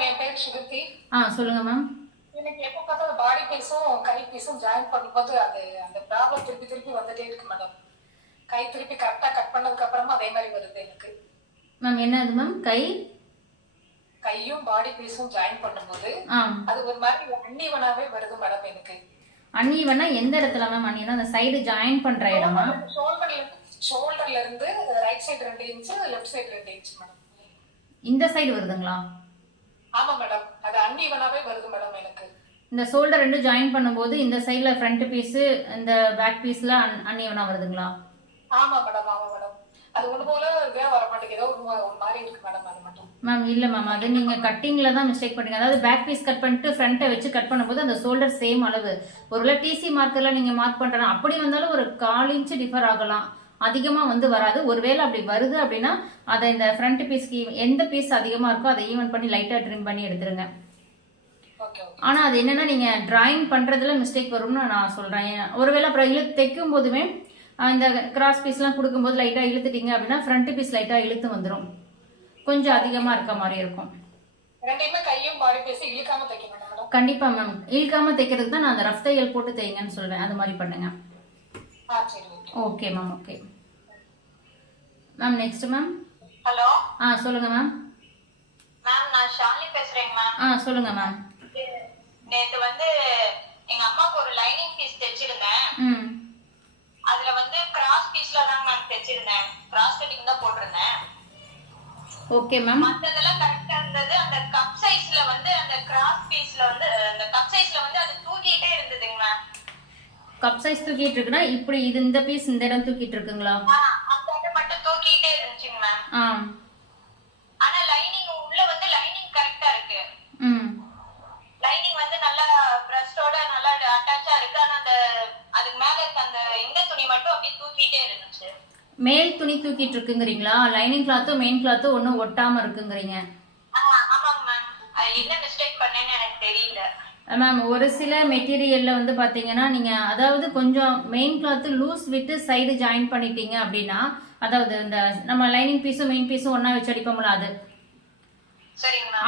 Ma'am என் பேர் சுகந்தி. சொல்லுங்க மேம். எனக்கு எப்போ பார்த்தா பாடி பீஸும் கை பீஸும் ஜாயின் பண்ணும்போது அது அந்த ப்ராப்ளம் திருப்பி திருப்பி வந்துட்டே இருக்கு மேடம். கை திருப்பி கரெக்டா கட் பண்ணதுக்கு அப்புறமா அதே மாதிரி வருது எனக்கு. மேம் என்னது மேம்? கையும் பாடி பீஸும் ஜாயின் பண்ணும்போது அது ஒரு மாதிரி அன்ஈவனாவே வருது மேடம் எனக்கு. அன்ஈவனா எந்த இடத்துல மேம் அன்ஈவனா? அந்த சைடு ஜாயின் பண்ற இடமா? ஷோல்டர்ல இருந்து right side 2 inch, left side 2 inch madam. இந்த சைடு வருதுங்களா? ஆமா மேடம், அது அன்ஈவனாவே வருது மேடம் எனக்கு. இந்த ஷோல்டர் ரெண்டு ஜாயின் பண்ணும்போது இந்த சைடுல ஃப்ரண்ட் பீஸ் இந்த பேக் பீஸ்ல அன்ஈவனா வருதுங்களா? ஆமா மேடம், ஆமா மேடம். அது ஒண்ணு போல வர மாட்டேங்குது, ஒரு மாதிரி இருக்கு மேடம். அது மட்டும் மேம் இல்ல மேம், அது நீங்க கட்டிங்ல தான் மிஸ்டேக் பண்ணீங்க. அதாவது பேக் பீஸ் கட் பண்ணிட்டு ஃப்ரண்ட்டை வச்சு கட் பண்ணும்போது அந்த ஷோல்டர் சேம் அளவு. ஒருவேளை டிசி மார்க்கர்ல நீங்க மார்க் பண்றா அப்படி வந்தாலும் ஒரு 1/4 இன்ச் டிஃபர் ஆகலாம், அதிகமா வந்து வராது. ஒருவேளை அப்படி வருது அப்படின்னா அதை இந்த ஃப்ரண்ட் பீஸ்க்கு எந்த பீஸ் அதிகமா இருக்கோ அதை ஈவன் பண்ணி லைட்டா ட்ரிம் பண்ணி எடுத்துருங்க. ஆனா அது என்னன்னா நீங்க டிராயிங் பண்றதுல மிஸ்டேக் வரும்னு நான் சொல்றேன். ஒருவேளை அப்புறம் தைக்கும் போதுமே இந்த கிராஸ் பீஸ்லாம் கொடுக்கும்போது லைட்டா இழுத்துட்டீங்க அப்படின்னா ஃப்ரண்ட் பீஸ் லைட்டா இழுத்து வந்துடும், கொஞ்சம் அதிகமா இருக்க மாதிரி இருக்கும். கண்டிப்பா மேம், இழுக்காம தைக்கிறதுக்கு தான் நான் அந்த ரஃப் தையல் போட்டு தைங்கன்னு சொல்றேன். அது மாதிரி பண்ணுங்க. Okay ma'am. Okay ma'am. Next ma'am. Hello. சொல்லுங்க மேம். மேம் நான் ஷாலினி பேசுறேங்க மேம். சொல்லுங்க மேம். நேத்து வந்து எங்க அம்மாக்கு ஒரு லைனிங் பீஸ் தைச்சிருந்தேன். அதுல வந்து கிராஸ் பீஸ்ல தான் மேம் தைச்சிருந்தேன், கிராஸ் கட்டிங் தான் போட்டிருந்தேன். Okay ma'am. மத்ததெல்லாம் கரெக்ட்டா இருந்தது. அந்த கப் சைஸ்ல வந்து அந்த கிராஸ் பீஸ்ல வந்து அந்த கப் சைஸ்ல வந்து அது தூக்கிட்டே இருந்ததுங்க மேம். கப் சைஸ் தூக்கிட்டு இருக்குன்னா இப்படி இது இந்த பீஸ் இந்த இடம் தூக்கிட்டு இருக்குங்களா? அந்த இடம் மட்டும் தூக்கிட்டே இருந்துச்சுங்க மேம். ஆனா லைனிங் உள்ள வந்து லைனிங் கரெக்ட்டா இருக்கு. லைனிங் வந்து நல்லா பிரஸ்டோட நல்லா அட்டாச்சா இருக்கு. ஆனா அந்த அதுக்கு மேல இருக்க அந்த இந்த துணி மட்டும் அப்படியே தூக்கிட்டே இருந்துச்சு. மேல் துணி தூக்கிட்டு இருக்குங்கறீங்களா? லைனிங் கிளாத்தும் மெயின் கிளாத்தும் ஒன்னும் ஒட்டாம இருக்குங்கறீங்க? ஆமாங்க மேம். என்ன மிஸ்டேக் பண்ணேன்னு எனக்கு தெரியல மேம். ஒரு சில மெட்டீரியல்ல வந்து பாத்தீங்கன்னா நீங்க அதாவது கொஞ்சம் மெயின் கிளாத் லூஸ் விட்டு சைடு ஜாயின் பண்ணிட்டீங்க அப்படின்னா, அதாவது இந்த நம்ம லைனிங் பீஸும் மெயின் பீஸும் ஒன்னா வச்சு அடிப்போம்ல அது,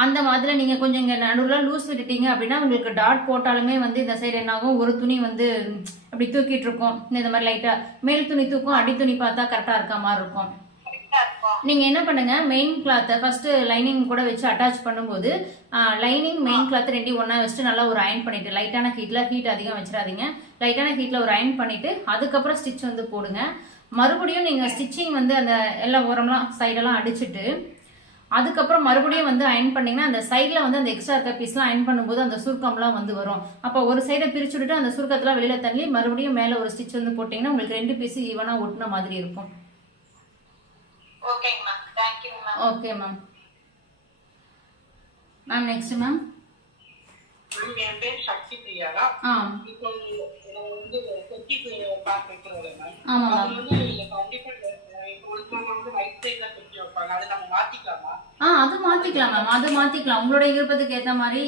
அந்த மாதிரி நீங்க கொஞ்சம் இங்க நடுவுல லூஸ் விட்டுட்டீங்க அப்படின்னா உங்களுக்கு டாட் போட்டாலுமே வந்து இந்த சைடு என்ன ஆகும், ஒரு துணி வந்து அப்படி தூக்கிட்டு இருக்கும். இந்த மாதிரி லைட்டா மேல் துணி தூக்கும், அடி துணி பார்த்தா கரெக்டா இருக்க மாதிரி இருக்கும். நீங்க என்ன பண்ணுங்க, மெயின் கிளாத்தை ஃபர்ஸ்ட் லைனிங் கூட வச்சு அட்டாச் பண்ணும்போது லைனிங் மெயின் கிளாத் ரெண்டையும் ஒன்னா வச்சுட்டு நல்லா ஒரு அயன் பண்ணிட்டு, லைட்டான ஹீட் அதிகம் வச்சிடாதீங்க, லைட்டான ஹீட்ல ஒரு அயன் பண்ணிட்டு அதுக்கப்புறம் ஸ்டிச் வந்து போடுங்க. மறுபடியும் நீங்க ஸ்டிச்சிங் வந்து அந்த எல்லா ஓரம்லாம் சைடெல்லாம் அடிச்சுட்டு அதுக்கப்புறம் மறுபடியும் வந்து அயன் பண்ணீங்கன்னா அந்த சைட்ல வந்து அந்த எக்ஸ்ட்ரா இருக்க பீஸ்லாம் அயன் பண்ணும்போது அந்த சுருக்கம்லாம் வந்து வரும். அப்போ ஒரு சைடை பிரிச்சு விட்டுட்டு அந்த சுருக்கத்தெல்லாம் வெளியில தள்ளி மறுபடியும் மேல ஒரு ஸ்டிச் வந்து போட்டீங்கன்னா உங்களுக்கு 2 பீஸ் ஈவனா ஒட்டின மாதிரி இருக்கும். Okay ma'am. Ma'am next ma'am. என் பேர் சக்தி பிரியா. இப்போ வந்து கொட்டி பார்க்க வைக்கிறோம் மேம். ஆமா அது வந்து கண்டிப்பா அது மாத்திக்கலாம் மேம், அது மாத்திக்கலாம் உங்களுடைய விருப்பத்துக்கு ஏற்ற மாதிரி.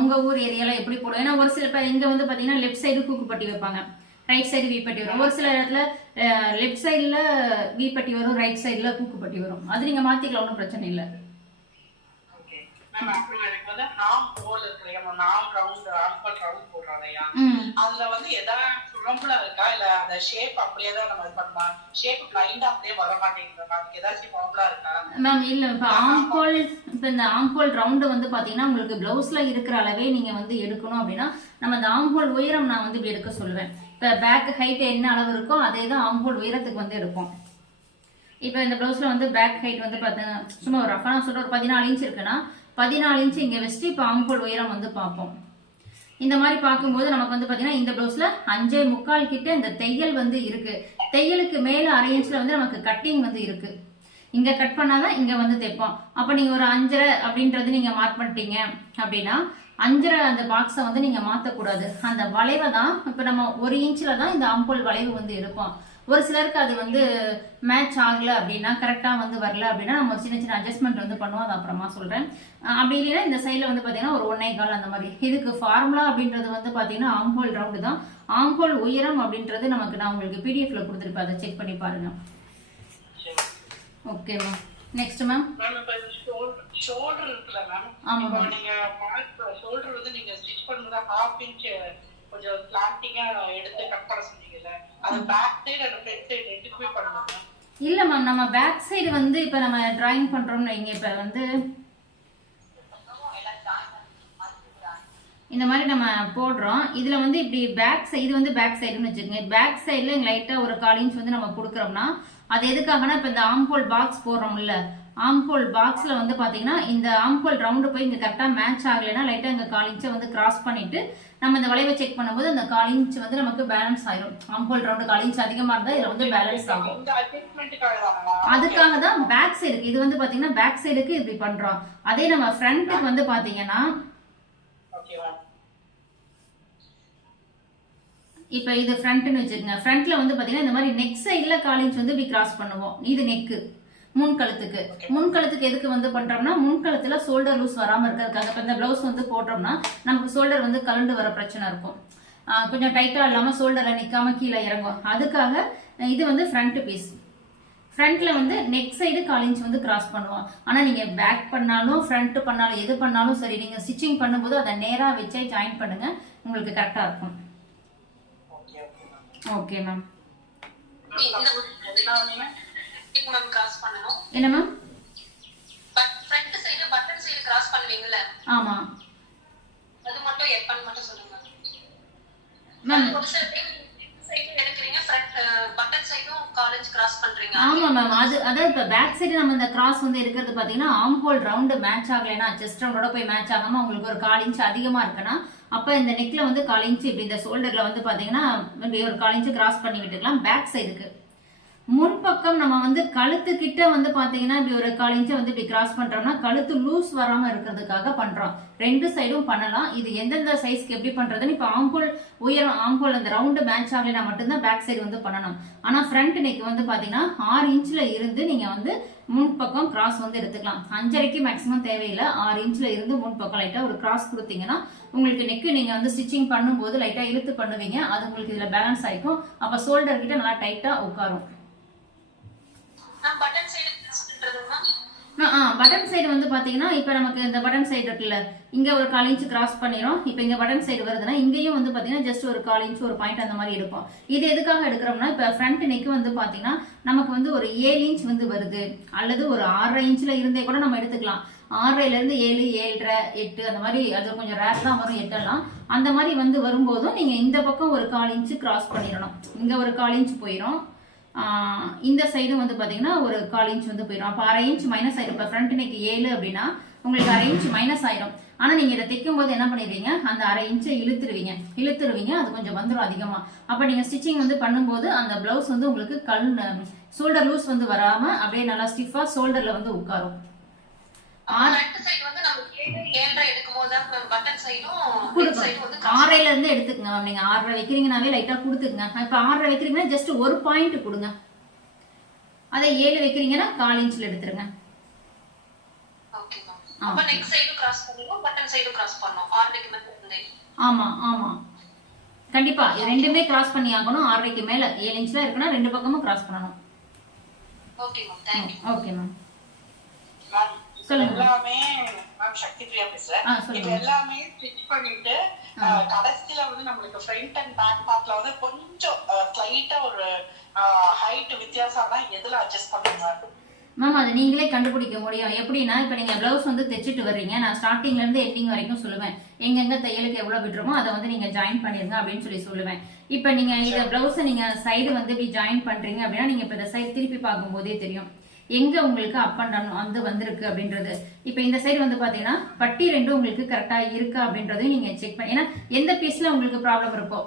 உங்க ஊர் ஏரியால எப்படி போடும், ஏன்னா ஒரு சில பேர் இங்க வந்து பாத்தீங்கன்னா லெஃப்ட் சைடு கூக்குப்பட்டி வைப்பாங்க, ரைட் சைடு வீப்பட்டி வரும். ஒரு சில இடத்துல லெஃப்ட் சைடுல வீப்பட்டி வரும், ரைட் சைடுல கூக்குப்பட்டி வரும். அது நீங்க மாத்திக்கலாம், ஒன்றும் பிரச்சனை இல்லை. அதுல வந்து ஏதாவது சுழம்புல இருக்கா இல்ல அந்த ஷேப் அப்படியே தான் நம்ம பண்ணலாம், ஷேப் பிளைண்டா அப்படியே வர மாட்டேங்குது, அதுக்கு ஏதாச்சும் ப்ராப்ளம் இருக்கா மேம்? இல்ல, இப்ப இந்த ஆம்ஹோல் ரவுண்ட் வந்து பாத்தீங்கன்னா உங்களுக்கு பிளவுஸ்ல இருக்கிற அளவே நீங்க வந்து எடுக்கணும் அப்படின்னா நம்ம இந்த ஆம்ஹோல் உயரம் நான் வந்து இப்படி எடுக்க சொல்லுவேன். இப்ப பேக் ஹைட் என்ன அளவு இருக்கோ அதே தான் ஆம்ஹோல் உயரத்துக்கு வந்து இருக்கும். இப்ப இந்த பிளவுஸ்ல வந்து பேக் ஹைட் வந்து பாத்தீங்கன்னா சும்மா ஒரு ரஃபான சொல்ற ஒரு 14 இன்ச் இருக்குன்னா 14 இன்ச் இங்க வச்சுட்டு இப்ப ஆம்ஹோல் உயரம் வந்து பார்ப்போம். இந்த மாதிரி பார்க்கும்போது நமக்கு வந்து பாத்தீங்கன்னா இந்த பிளவுஸ்ல 5.25 கிட்ட இந்த தையல் வந்து இருக்கு. தையலுக்கு மேல 1/2 இன்ச்ல வந்து நமக்கு கட்டிங் வந்து இருக்கு. இங்க கட் பண்ணாதான் இங்க வந்து தைப்போம். அப்ப நீங்க ஒரு 5.5 அப்படின்றது நீங்க மார்க் பண்ணிட்டீங்க அப்படின்னா 5.5 அந்த பாக்ஸை வந்து நீங்க மாத்தக்கூடாது. அந்த வளைவை தான் இப்ப நம்ம 1 இன்ச்ல தான் இந்த ஆம்போல் வளைவு வந்து எடுப்போம். ஒரு சிலருக்கு அது வந்து மேட்ச் ஆகல அப்படின்னா, கரெக்டா வந்து வரல அப்படின்னா நம்ம சின்ன சின்ன அட்ஜஸ்ட்மெண்ட் வந்து பண்ணுவோம், அது அப்புறமா சொல்றேன். அப்படி இல்லைன்னா இந்த சைட்ல வந்து பாத்தீங்கன்னா ஒரு 1.25 அந்த மாதிரி. இதுக்கு ஃபார்முலா அப்படின்றது வந்து பாத்தீங்கன்னா ஆம்ஹோல் ரவுண்டு தான். ஆம்ஹோல் உயரம் அப்படின்றது நமக்கு நான் உங்களுக்கு பிடிஎஃப்ல கொடுத்துருப்பேன், அதை செக் பண்ணி பாருங்க. ஓகேவா? Next ma'am. மேம் இப்ப ஷோல்டர் இருக்குல்ல மேம், இப்போ நீங்க ஷோல்டர் வந்து நீங்க ஸ்டிச் பண்ணும்போது 1/2 இன்ச் கொஞ்சம் ஸ்லாண்டிங்கா எடுத்து கட் பண்ண சொன்னீங்கல்ல, அது back side and front side ரெண்டுக்குமே பண்ணணும் மேம்? இல்ல மேம், நம்ம பேக் சைடு வந்து இப்ப நம்ம டிராயிங் பண்றோம்னு வைங்க, இப்ப வந்து இந்த மாதிரி நம்ம போடுறோம். இதுல வந்து இப்படி பேக் சைடு, இது வந்து பேக் சைடுன்னு வச்சுக்கோங்க. பேக் சைடுல லைட்டா ஒரு 1/4 இன்ச் வந்து நம்ம கொடுக்குறோம்னா அது எதுக்காகனா, இப்ப இந்த ஆம்போல் பாக்ஸ் போடுறோம்ல, ஆம்போல் பாக்ஸ்ல வந்து பாத்தீங்கன்னா இந்த ஆம்போல் ரவுண்டு போய் இங்க கரெக்டா மேட்ச் ஆகலைன்னா லைட்டா இங்க 1/4 இன்ச்சை வந்து கிராஸ் பண்ணிட்டு நம்ம இந்த வளைவை செக் பண்ணும்போது அந்த 1/4 இன்ச் வந்து நமக்கு பேலன்ஸ் ஆயிரும். ஆம்போல் ரவுண்டு 1/4 இன்ச் அதிகமா இருந்தா இதுல வந்து பேலன்ஸ் ஆகும். அதுக்காக தான் பேக் சைடுக்கு இது வந்து பாத்தீங்கன்னா பேக் சைடுக்கு இப்படி பண்றோம். அதே நம்ம ஃப்ரண்ட்டுக்கு வந்து பாத்தீங்கன்னா இப்ப இது ஃப்ரண்ட்னு வச்சுக்கோங்க. ஃப்ரண்ட்ல வந்து பாத்தீங்கன்னா இந்த மாதிரி நெக் சைடுல 1/4 இன்ச் வந்து இப்படி கிராஸ் பண்ணுவோம். இது நெக்கு. முன்கழுத்துக்கு முன்கழுத்துக்கு எதுக்கு வந்து பண்றோம்னா, முன்கழுத்துல ஷோல்டர் லூஸ் வராம இருக்கிறதுக்காக. இப்ப இந்த பிளவுஸ் வந்து போட்டோம்னா நமக்கு ஷோல்டர் வந்து கலண்டு வர பிரச்சனை இருக்கும். கொஞ்சம் டைட்டா இல்லாம ஷோல்டர்ல நிக்காம கீழே இறங்கும். அதுக்காக இது வந்து ஃப்ரண்ட் பீஸ். ஃப்ரண்ட்ல வந்து நெக் சைடு 1/4 இன்ச் வந்து கிராஸ் பண்ணுவோம். ஆனா நீங்க பேக் பண்ணாலும் ஃப்ரண்ட் பண்ணாலும் எது பண்ணாலும் சரி, நீங்க ஸ்டிச்சிங் பண்ணும்போது அதை நேரா வச்சே ஜாயின் பண்ணுங்க, உங்களுக்கு கரெக்டா இருக்கும். Okay ma'am. என்ன ma'am? Front side button side cross பண்ணுவீங்கல? ஆமா. அது மட்டும் எப்பன்னு மட்டும் சொல்லுங்க மேம். ஒரு சில டைம் சைடு எடுக்கறீங்க, ஃப்ரண்ட் பட்டன் சைடும் காலேஜ் கிராஸ் பண்றீங்க. ஆமா மேம். அதாவது இப்ப பேக் சைடு நம்ம இந்த கிராஸ் வந்து எடுக்கிறது பாத்தீங்கன்னா ஆர்ம் ஹோல் ரவுண்ட் மேட்ச் ஆகலைன்னா, செஸ்ட் ரவுண்டோட போய் மேட்ச் ஆகாம உங்களுக்கு ஒரு 1/4 இன்ச் அதிகமா இருக்குன்னா, அப்ப இந்த நெக்ல வந்து 1/4 இன்ச் இப்படி இந்த ஷோல்டர்ல வந்து பாத்தீங்கன்னா இப்படி ஒரு 1/4 இன்ச் கிராஸ் பண்ணி விட்டுக்கலாம். பேக் சைடுக்கு முன்பக்கம் நம்ம வந்து கழுத்து கிட்ட வந்து பாத்தீங்கன்னா இப்படி ஒரு 1/4 இன்ச்சை வந்து இப்படி கிராஸ் பண்றோம்னா கழுத்து லூஸ் வராம இருக்கிறதுக்காக பண்றோம். ரெண்டு சைடும் பண்ணலாம். இது எந்தெந்த சைஸ்க்கு எப்படி பண்றதுன்னு இப்ப ஆம்போல் உயரம், ஆம்போல் அந்த ரவுண்டு மேட்ச் ஆகலைன்னா மட்டும்தான் பேக் சைடு வந்து பண்ணணும். ஆனா ஃப்ரண்ட் நெக் வந்து பாத்தீங்கன்னா 6 இன்ச்ல இருந்து நீங்க வந்து முன்பக்கம் கிராஸ் வந்து எடுத்துக்கலாம். 5.5க்கு மேக்ஸிமம் தேவையில்லை. 6 இன்ச்ல இருந்து முன்பக்கம் லைட்டா ஒரு கிராஸ் கொடுத்தீங்கன்னா உங்களுக்கு நெக்கு நீங்க வந்து ஸ்டிச்சிங் பண்ணும்போது லைட்டா இழுத்து பண்ணுவீங்க. அது உங்களுக்கு இதுல பேலன்ஸ் ஆயிக்கும். அப்ப ஷோல்டர் கிட்ட நல்லா டைட்டா உட்காரும். பட்டன் சைடு வந்து பாத்தீங்கன்னா இப்ப நமக்கு இந்த பட்டன் சைடு இருக்குல்ல, இங்க ஒரு 1/4 இன்ச் கிராஸ் பண்ணிரும். இப்ப இங்க பட்டன் சைடு வருதுன்னா இங்கேயும் வந்து பாத்தீங்கன்னா ஜஸ்ட் ஒரு 1/4 இன்ச் ஒரு பாயிண்ட் அந்த மாதிரி இருக்கும். இது எதுக்காக எடுக்கிறோம்னா, இப்ப ஃப்ரண்ட் நெக் வந்து பாத்தீங்கன்னா நமக்கு வந்து ஒரு 7 இன்ச் வந்து வருது, அல்லது ஒரு 6.5 இன்ச்ல இருந்தே கூட நம்ம எடுத்துக்கலாம். 6.5ல இருந்து 7, 7.5, 8 அந்த மாதிரி, அது கொஞ்சம் ரேர் தான் வரும் 8 எல்லாம். அந்த மாதிரி வந்து வரும்போதும் நீங்க இந்த பக்கம் ஒரு 1/4 இன்ச் கிராஸ் பண்ணிடணும். இங்க ஒரு 1/4 இன்ச் போயிடும். இந்த சைடு வந்து பாத்தீங்கன்னா ஒரு 1/4 இன்ச் வந்து போயிடும். அப்ப 1/2 இன்ச் மைனஸ் ஆயிடும். இப்ப ஃப்ரண்ட் நெக் 7 அப்படின்னா உங்களுக்கு 1/2 இன்ச் மைனஸ் ஆயிடும். ஆனா நீங்க இதை தைக்கும் போது என்ன பண்ணிடுவீங்க, அந்த 1/2 இன்ச்சை இழுத்துருவீங்க. அது கொஞ்சம் வந்துடும் அதிகமா. அப்ப நீங்க ஸ்டிச்சிங் வந்து பண்ணும்போது அந்த பிளவுஸ் வந்து உங்களுக்கு ஷோல்டர் லூஸ் வந்து வராம அப்படியே நல்லா ஸ்டிஃபா ஷோல்டர்ல வந்து உட்காரும். 6.5ல இருந்து எடுத்துக்கங்க மேம். நீங்க 6.5 வைக்கிறீங்கனாவே லைட்டா கொடுத்துக்கங்க. இப்ப 6.5 வைக்கிறீங்கன்னா ஜஸ்ட் ஒரு பாயிண்ட் கொடுங்க. அதே 7 வைக்கிறீங்கன்னா 1/4 இன்ச்ல எடுத்துருங்க. ஆமா ஆமா கண்டிப்பா இது ரெண்டுமே கிராஸ் பண்ணி ஆகணும். 6.5க்கு மேல 7 இன்ச்ல இருக்குன்னா ரெண்டு பக்கமும் கிராஸ் பண்ணணும். Okay ma'am. எல்லாமே மேம் சக்தி பிரியா பேசுறேன். இது எல்லாமே ஸ்டிச் பண்ணிட்டு கடைசியில வந்து நம்மளுக்கு ஃப்ரண்ட் அண்ட் பேக் பார்ட்ல வந்து கொஞ்சம் ஸ்லைட்டா ஒரு ஹைட் வித்தியாசம்னா எதுல அட்ஜஸ்ட் பண்ணுங்க மேம்? அது நீங்களே கண்டுபிடிக்க முடியும். எப்படின்னா, இப்ப நீங்க பிளவுஸ் வந்து தைச்சிட்டு வர்றீங்க, நான் ஸ்டார்டிங்ல இருந்து எண்டிங் வரைக்கும் சொல்லுவேன். எங்கெங்க தையலுக்கு எவ்வளவு விட்டுருமோ அதை வந்து நீங்க ஜாயின் பண்ணிருங்க அப்படின்னு சொல்லி சொல்லுவேன். இப்ப நீங்க இந்த பிளவுஸை நீங்க சைடு வந்து இப்படி ஜாயின் பண்றீங்க அப்படின்னா நீங்க இப்ப இந்த சைடு திருப்பி பார்க்கும் போதே தெரியும் எங்க உங்களுக்கு அப் அண்ட் டவுன் வந்து வந்திருக்கு அப்படின்றது. இப்ப இந்த சைடு வந்து பாத்தீங்கன்னா பட்டி ரெண்டும் உங்களுக்கு கரெக்டா இருக்கா அப்படின்றதையும் நீங்க செக் பண்ணி, ஏன்னா எந்த பீஸ்ல உங்களுக்கு ப்ராப்ளம் இருக்கோ.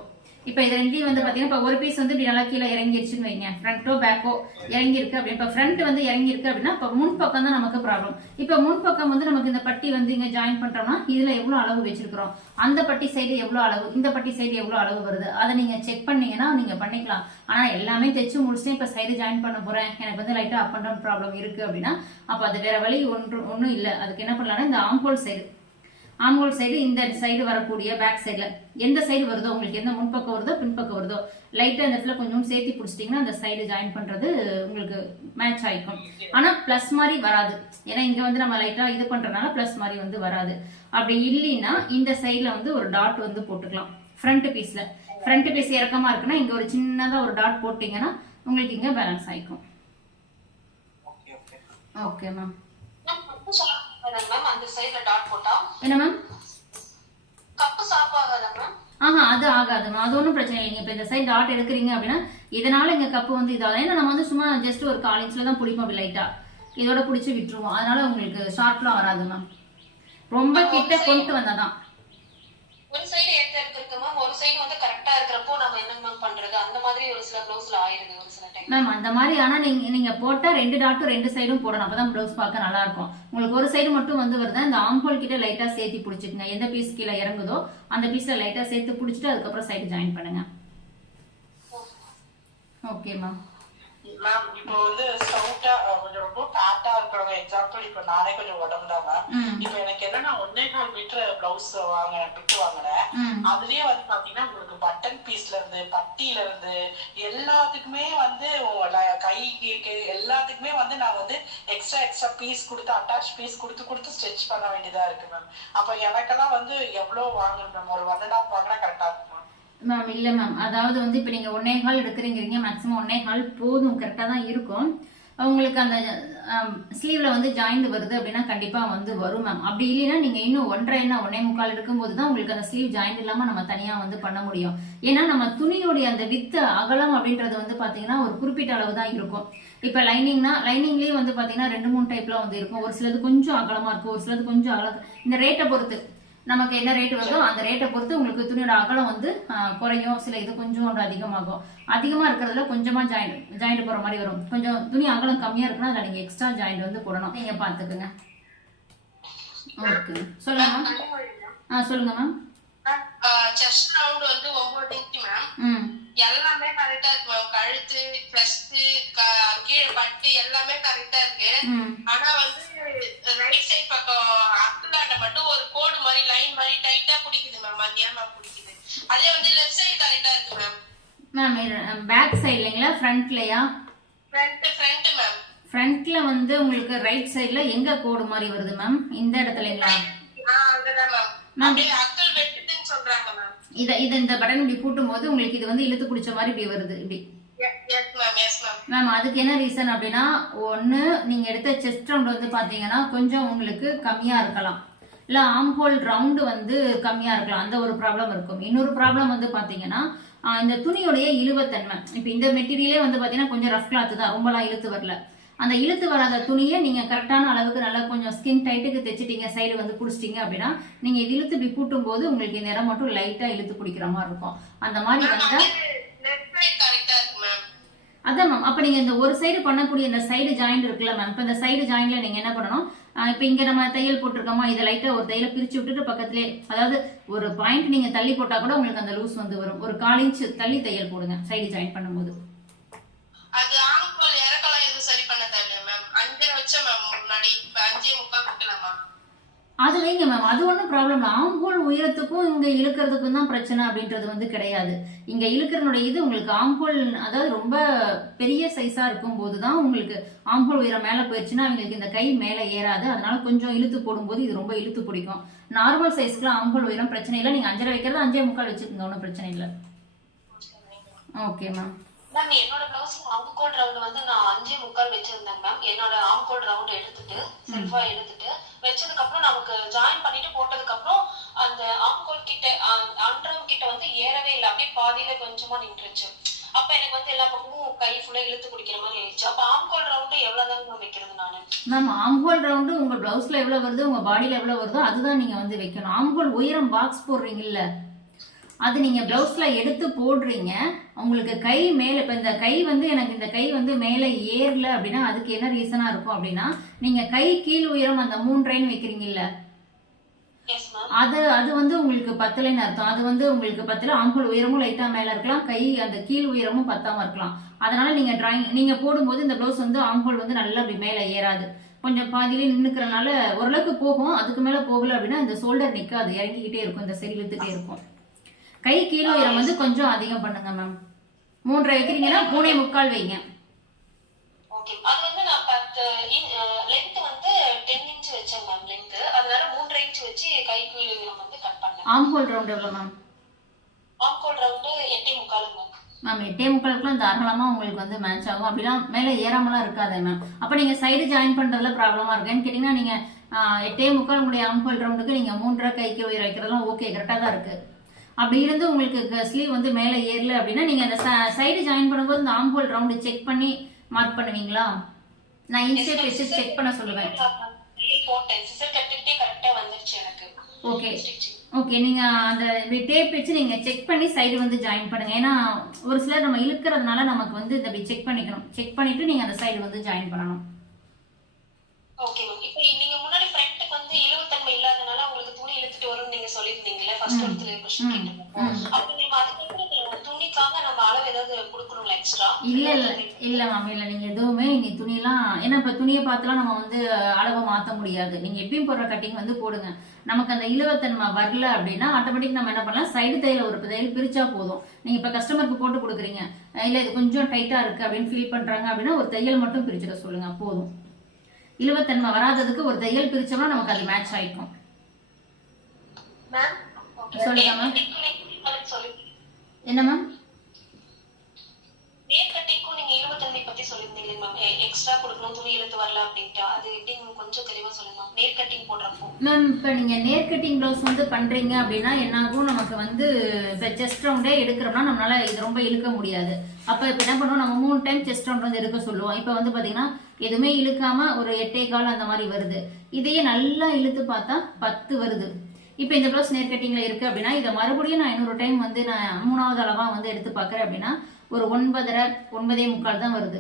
இப்ப இது ரெண்டையும் வந்து பாத்தீங்கன்னா இப்ப ஒரு பீஸ் வந்து இப்படி நல்லா கீழே இறங்கிருச்சுன்னு வைங்க, ஃப்ரண்டோ பேக்கோ இறங்கி இருக்கு அப்படின்னு. இப்ப ஃப்ரண்ட் வந்து இறங்கி இருக்கு அப்படின்னா இப்ப முன்பக்கம் தான் நமக்கு ப்ராப்ளம். இப்ப முன்பக்கம் வந்து நமக்கு இந்த பட்டி வந்து இங்க ஜாயின் பண்றோம்னா இதுல எவ்வளவு அளவு வச்சிருக்கிறோம், அந்த பட்டி சைடு எவ்வளவு அளவு, இந்த பட்டி சைடு எவ்வளவு அளவு வருது, அதை நீங்க செக் பண்ணீங்கன்னா நீங்க பண்ணிக்கலாம். ஆனா எல்லாமே தைச்சு முடிச்சுட்டு இப்ப சைடு ஜாயின் பண்ண போறேன், எனக்கு வந்து லைட்டா அப் அண்ட் டவுன் ப்ராப்ளம் இருக்கு அப்படின்னா அப்ப அது வேற வழி ஒன்றும் இல்லை. அதுக்கு என்ன பண்ணலாம்னா இந்த ஆம்ஹோல் சைடு இந்த சைடு வரக்கூடிய பேக் சைடுல எந்த சைடு வருதோ உங்களுக்கு எந்த முன்பக்கம் வருதோ பின்பக்கம் வருதோ லைட்டா இந்த இடத்துல கொஞ்சம் சேர்த்து பிடிச்சிட்டிங்கன்னா அந்த சைடு ஜாயின் பண்றது உங்களுக்கு மேட்ச் ஆயிக்கும். ஆனா பிளஸ் மாதிரி வராது, ஏன்னா இங்க வந்து நம்ம லைட்டா இது பண்றதுனால பிளஸ் மாதிரி வந்து வராது. அப்படி இல்லைன்னா இந்த சைடுல வந்து ஒரு டாட் வந்து போட்டுக்கலாம். ஃப்ரண்ட் பீஸ்ல ஃப்ரண்ட் பீஸ் இறக்கமா இருக்குன்னா இங்க ஒரு சின்னதா ஒரு டாட் போட்டீங்கன்னா உங்களுக்கு இங்க பேலன்ஸ் ஆயிக்கும். Okay ma'am. மேம் அந்த சைடுல டாட் போட்டா என்ன மேம் கப்பு சாப் ஆகாதா மேம்? அது ஆகாது மேம், அது ஒன்றும் பிரச்சனை இல்லைங்க. இப்போ இந்த சைடு டாட் எடுக்கிறீங்க அப்படின்னா இதனால இங்க கப்பு வந்து இதாகும். ஏன்னா நம்ம வந்து சும்மா ஜஸ்ட் ஒரு 1/4 இன்ச்ல தான் பிடிப்போம், அப்படி லைட்டா இதோட பிடிச்சி விட்டுருவோம். அதனால உங்களுக்கு ஷார்ப்லாம் வராது மேம். ரொம்ப கிட்ட கொண்டு வந்தாதான் ஒரு சைடு ஏத்த இருக்கு மேம், ஒரு சைடு வந்து கரெக்டா இருக்கிறப்போ நம்ம என்ன மேம் பண்றது? அந்த மாதிரி ஒரு சில ப்ளவுஸ்ல ஆயிருது ஒரு சில டைம் மேம். அந்த மாதிரி ஆனா நீங்க போட்டா 2 டாட்டும் 2 சைடும் போடணும், அப்பதான் ப்ளவுஸ் பார்க்க நல்லா இருக்கும். உங்களுக்கு ஒரு சைடு மட்டும் வந்து வருதா இந்த ஆம்ஹோல் கிட்ட லைட்டா சேர்த்து பிடிச்சிக்கங்க. எந்த பீஸ் கீழே இறங்குதோ அந்த பீஸ்ல லைட்டா சேர்த்து பிடிச்சிட்டு அதுக்கப்புறம் சைடு ஜாயின் பண்ணுங்க. Okay ma'am. மேம் இப்போ வந்து ஸ்டவுட்டா கொஞ்சம் ரொம்ப ஃபேட்டா இருக்கிறவங்க, எக்ஸாம்பிள் இப்போ நானே கொஞ்சம் உடம்பு தான் மேம். இப்போ எனக்கு என்னன்னா 1.25 மீட்டர் பிளவுஸ் வாங்கினேன். அதுலயே வந்து பாத்தீங்கன்னா உங்களுக்கு பட்டன் பீஸ்ல இருந்து பட்டியில இருந்து எல்லாத்துக்குமே வந்து கைக்கு எல்லாத்துக்குமே வந்து நான் வந்து எக்ஸ்ட்ரா பீஸ் கொடுத்து அட்டாச் பீஸ் கொடுத்து ஸ்டிச் பண்ண வேண்டியதா இருக்கு மேம். அப்ப எனக்கெல்லாம் வந்து எவ்வளவு வாங்கணும் மேம்? ஒரு 1.5 வாங்கினா கரெக்டா இருக்கும் மேம்? இல்ல மேம், அதாவது வந்து இப்போ நீங்க 1.25 எடுக்கிறீங்க, மேக்ஸிமம் 1.25 போதும், கரெக்டா தான் இருக்கும். உங்களுக்கு அந்த ஸ்லீவ்ல வந்து ஜாயிண்ட் வருது அப்படின்னா கண்டிப்பா வந்து வரும் மேம். அப்படி இல்லைன்னா நீங்க இன்னும் 1.25 எடுக்கும்போது தான் உங்களுக்கு அந்த ஸ்லீவ் ஜாயிண்ட் இல்லாம நம்ம தனியா வந்து பண்ண முடியும். ஏன்னா நம்ம துணியோடைய அந்த வித்து அகலம் அப்படின்றது வந்து பாத்தீங்கன்னா ஒரு குறிப்பிட்ட அளவு தான் இருக்கும். இப்ப லைனிங்லயே வந்து பாத்தீங்கன்னா 2-3 டைப்ல வந்து இருக்கும். ஒரு சிலது கொஞ்சம் அகலமா இருக்கும், ஒரு சிலது கொஞ்சம் அகலம். இந்த ரேட்டை பொறுத்து நமக்கு என்ன ரேட் வருதோ அந்த ரேட்டை பொறுத்து உங்களுக்கு துணியோட அகலம் வந்து குறையும். சில இது கொஞ்சம் அதிகமாகும். அதிகமா இருக்கிறதுல கொஞ்சமா ஜாயிண்ட் போற மாதிரி வரும். கொஞ்சம் துணி அகலம் கம்மியா இருக்குன்னா அதுல நீங்க எக்ஸ்ட்ரா ஜாயிண்ட் வந்து போடணும். நீங்க பாத்துக்குங்க. ஓகே சொல்லுங்க மேம். சொல்லுங்க மேம். செஸ்ட் ரவுண்ட் வந்து 9 இன்ச் மேம். எல்லாமே கரெக்டா இருக்கு மேம். கழுத்து, செஸ்ட், கீழே பட்டு எல்லாமே கரெக்டா இருக்கு. ஆனா வந்து ரைட் சைடு பக்கம் அக்குலாண்ட மட்டும் ஒரு கோடு மாதிரி லைன் மாதிரி டைட்டா பிடிக்குது மேம். அது ஏன் மேம் பிடிக்குது? அதே வந்து லெஃப்ட் சைடு கரெக்டா இருக்கு மேம். மேம் பேக் சைடுலங்களா ஃப்ரண்ட்லயா? Front ma'am. ஃப்ரண்ட்ல வந்து உங்களுக்கு ரைட் சைடுல எங்க கோடு மாதிரி வருது மேம்? இந்த இடத்துலங்களா? அங்கதான் மேம். அப்படியே அக்கல் வெட்டுதுன்னு சொல்றாங்க மேம். இத இந்த பட்டன் இப்படி பூட்டும் போது உங்களுக்கு இது வந்து இழுத்து பிடிச்ச மாதிரி இப்படி வருது இப்படி. மேம் அதுக்கு என்ன ரீசன் அப்படின்னா, ஒண்ணு நீங்க எடுத்த செஸ்ட் ரவுண்ட் வந்து பாத்தீங்கன்னா கொஞ்சம் உங்களுக்கு கம்மியா இருக்கலாம், இல்ல ஆம்ஹோல் ரவுண்டு வந்து கம்மியா இருக்கலாம், அந்த ஒரு ப்ராப்ளம் இருக்கும். இன்னொரு ப்ராப்ளம் வந்து பாத்தீங்கன்னா இந்த துணியோடைய இழுவத்தன்மை. இப்ப இந்த மெட்டீரியலே வந்து பாத்தீங்கன்னா கொஞ்சம் ரஃப் கிளாத் தான், ரொம்பலாம் இழுத்து வரல. அந்த இழுத்து வராத துணியை நீங்க கரெக்டான அளவுக்கு நல்லா கொஞ்சம் ஸ்கின் டைட்டுக்கு தைச்சிட்டீங்க, சைடு வந்து புடிச்சிட்டீங்க அப்படின்னா நீங்க இது இழுத்து இப்படி கூட்டும் போது உங்களுக்கு இந்த இடம் மட்டும் லைட்டா இழுத்து பிடிக்கிற மாதிரி இருக்கும். அந்த மாதிரி வந்தா அதான் மேம். அப்ப நீங்க இந்த ஒரு சைடு பண்ணக்கூடிய இந்த சைடு ஜாயிண்ட் இருக்குல்ல மேம், இப்ப இந்த சைடு ஜாயிண்ட்ல நீங்க என்ன பண்ணணும், இப்ப இங்க நம்ம தையல் போட்டிருக்கோமா, இதை லைட்டா ஒரு தையலை பிரிச்சு விட்டுட்டு பக்கத்திலே, அதாவது ஒரு பாயிண்ட் நீங்க தள்ளி போட்டா கூட உங்களுக்கு அந்த லூஸ் வந்து வரும். ஒரு 1/4 இன்ச் தள்ளி தையல் போடுங்க சைடு ஜாயின் பண்ணும்போது. அது ஆம்ஹோல் இறக்கலாம் எதுவும் சரி பண்ண தேவையில்லை மேம். 5 வச்ச மேம் முன்னாடி, இப்ப 5.25 வைக்கலாமா? அது வைங்க மேம், அது ஒன்றும் ப்ராப்ளம் இல்லை. ஆம்ஹோல் உயரத்துக்கும் இங்க இழுக்கிறதுக்கும் தான் பிரச்சனை அப்படின்றது வந்து கிடையாது. இங்க இழுக்கிறனுடைய இது உங்களுக்கு ஆம்ஹோல், அதாவது ரொம்ப பெரிய சைஸா இருக்கும் போதுதான் உங்களுக்கு ஆம்ஹோல் உயரம் மேல போயிடுச்சுன்னா அவங்களுக்கு இந்த கை மேல ஏறாது. அதனால கொஞ்சம் இழுத்து போடும்போது இது ரொம்ப இழுத்து பிடிக்கும். நார்மல் சைஸ்க்குலாம் ஆம்ஹோல் உயரம் பிரச்சனை இல்லை. நீங்க 5.5 வைக்கிறது 5.25 வச்சுக்கோங்க, ஒன்றும் பிரச்சனை இல்லை. Okay ma'am. மேம் என்னோட பிளவுஸ் ஆம்ஹோல் ரவுண்ட் வந்து நான் 5.25 வச்சிருந்தேன் மேம். என்னோட ஆம்ஹோல் ரவுண்ட் எடுத்துட்டு செல்ஃபா எடுத்துட்டு வச்சதுக்கு அப்புறம் நமக்கு ஜாயின் பண்ணிட்டு போட்டதுக்கு அப்புறம் அந்த ஆம்ஹோல் கிட்ட அண்டர்ஆர்ம் கிட்ட வந்து ஏறவே இல்லை, அப்படியே பாதியில கொஞ்சமா நின்றுச்சு. அப்ப எனக்கு வந்து எல்லா பக்கமும் கை ஃபுல்லா இழுத்து குடிக்கிற மாதிரி ஆயிடுச்சு. அப்ப ஆம்ஹோல் ரவுண்ட் எவ்வளவுதான் வைக்கிறது நானு? மேம் ஆம்ஹோல் ரவுண்டு உங்க பிளவுஸ்ல எவ்வளவு வருது, உங்க பாடியில எவ்வளவு வருதோ அதுதான் நீங்க வந்து வைக்கணும். ஆம்ஹோல் உயரம் பாக்ஸ் போடுறீங்கல்ல, அது நீங்க பிளவுஸ்ல எடுத்து போடுறீங்க. உங்களுக்கு கை மேல, இப்ப இந்த கை வந்து எனக்கு இந்த கை வந்து மேல ஏறல அப்படின்னா அதுக்கு என்ன ரீசனா இருக்கும் அப்படின்னா, நீங்க கை கீழ் உயரம் அந்த 3 வைக்கிறீங்கல்ல, அது வந்து உங்களுக்கு பத்தலைன்னு அர்த்தம். அது வந்து உங்களுக்கு பத்தல. ஆம்ஹோல் உயரமும் லைட்டா மேல இருக்கலாம், கை அந்த கீழ் உயரமும் பத்தாம இருக்கலாம். அதனால நீங்க நீங்க போடும்போது இந்த பிளவுஸ் வந்து ஆம்ஹோல் வந்து நல்லா அப்படி மேல ஏறாது. கொஞ்சம் பாதியிலே நின்னுக்கிறனால ஓரளவுக்கு போகும். அதுக்கு மேல போகல அப்படின்னா இந்த ஷோல்டர் நிக்காது, இறங்கிக்கிட்டே இருக்கும், இந்த சரி இழுத்துட்டே இருக்கும். கை கீழ் உயரம் வந்து கொஞ்சம் அதிகம் பண்ணுங்க மேம். 3.5 வைக்கிறீங்கன்னா 3.25 வைங்க. ஓகே, அது வந்து நான் 10 லென்த் வந்து 10 இன்ச் வச்சேன் மேம் லென்த். அதனால 3.5 இன்ச் வச்சு கை கீழ் உயரம் வந்து கட் பண்ணேன். ஆம்ஹோல் ரவுண்ட் எவ்வளவு மேம்? Armhole round 8.25 ma'am. 8.25 தாராளமா உங்களுக்கு வந்து மேட்ச் ஆகும். அப்படிலாம் மேல ஏறாமலாம் இருக்காது மேம். அப்ப நீங்க சைடு ஜாயின் பண்றதுல ப்ராப்ளமா இருக்குன்னு கேட்டீங்கன்னா நீங்க 8.25 உங்களுடைய ஆம்ஹோல் ரவுண்டுக்கு நீங்க 3.5 கைக்கு உயரம் வைக்கிறதெல்லாம் ஓகே, கரெக்டா தான் இருக்கு. அப்படி இருந்து உங்களுக்கு ஸ்லீவ் வந்து மேல ஏறல அப்படின்னா நீங்க அந்த சைடு ஜாயின் பண்ணும்போது இந்த ஆம்ஹோல் ரவுண்ட் செக் பண்ணி மார்க் பண்ணுவீங்களா? நான் இன்ஸ்டேட் வச்சு செக் பண்ண சொல்லுவேன். போட்டேன், சிசர் கட்டிட்டே கரெக்ட்டா வந்துருச்சு எனக்கு. ஓகே ஓகே, நீங்க அந்த டேப் வச்சு நீங்க செக் பண்ணி சைடு வந்து ஜாயின் பண்ணுங்க. ஏன்னா ஒரு சிலர் நம்ம இழுக்கிறதுனால நமக்கு வந்து இந்த செக் பண்ணிக்கணும். செக் பண்ணிட்டு நீங்க அந்த சைடு வந்து ஜாயின் பண்ணணும். Okay ma'am. இப்போ நீங்க முன்னாடி ஃப்ரண்ட்க்கு வந்து இழுவுத்தன்மை இல்லாதனால உங்களுக்கு துணி இழுத்துட்டு வரும்னு நீங்க சொல்லிருந்தீங்கல ஃபர்ஸ்ட் இடத்துல क्वेश्चन கேட்டப்போ. அப்ப நீங்க அதுக்கு துணிக்காக நம்ம அளவு ஏதாவது கொடுக்கணும்ல எக்ஸ்ட்ரா? இல்ல மேம், இல்ல நீங்க எதுவுமே நீங்க துணிலாம், ஏன்னா இப்ப துணியை பார்த்துலாம் நம்ம வந்து அளவை மாத்த முடியாது. நீங்க எப்பயும் போடுற கட்டிங் வந்து போடுங்க. நமக்கு அந்த இழுவத்தன்மை வரல அப்படின்னா ஆட்டோமேட்டிக் நம்ம என்ன பண்ணலாம், சைடு தையல ஒரு தையல் பிரிச்சா போதும். நீங்க இப்ப கஸ்டமருக்கு போட்டு கொடுக்குறீங்க, இல்ல இது கொஞ்சம் டைட்டா இருக்கு அப்படின்னு ஃபீல் பண்றாங்க அப்படின்னா ஒரு தையல் மட்டும் பிரிச்சுக்க சொல்லுங்க போதும். இழுவத்தன்மை வராததுக்கு ஒரு தையல் பிரிச்சோம்னா நமக்கு அது மேட்ச் ஆயிக்கும். மேம் சொல்லுங்க மேம். என்ன மேம்? நேர் கட்டிங்க்கு நீங்க இழுவத்தன்மை பத்தி சொல்லிருந்தீங்க மேம், எக்ஸ்ட்ரா கொடுக்கணும் துணி இழுத்து வரல அப்படின்ட்டு. அது எப்படின்னு கொஞ்சம் தெளிவா சொல்லுங்க மேம். நேர் கட்டிங் போடுறப்போ மேம் இப்ப நீங்க நேர் கட்டிங் ப்ளவுஸ் வந்து பண்றீங்க அப்படின்னா என்ன ஆகும், நமக்கு வந்து இப்ப செஸ்ட் ரவுண்டே எடுக்கிறோம்னா நம்மளால இது ரொம்ப இழுக்க முடியாது. அப்ப இப்ப என்ன பண்ணுவோம், நம்ம 3 டைம் செஸ்ட் ரவுண்ட் வந்து எடுக்க சொல்லுவோம். இப்ப வந்து பாத்தீங்கன்னா எதுவுமே இழுக்காம ஒரு 8.25 அந்த மாதிரி வருது. இதையே நல்லா இழுத்து பார்த்தா 10 வருது. இப்ப இந்த ப்ளவுஸ் நேர் கட்டிங்ல இருக்கு அப்படின்னா இதை மறுபடியும் நான் இன்னொரு டைம் வந்து நான் 3வது அளவா வந்து எடுத்து பாக்குறேன் அப்படின்னா ஒரு 9.5 9.25 தான் வருது.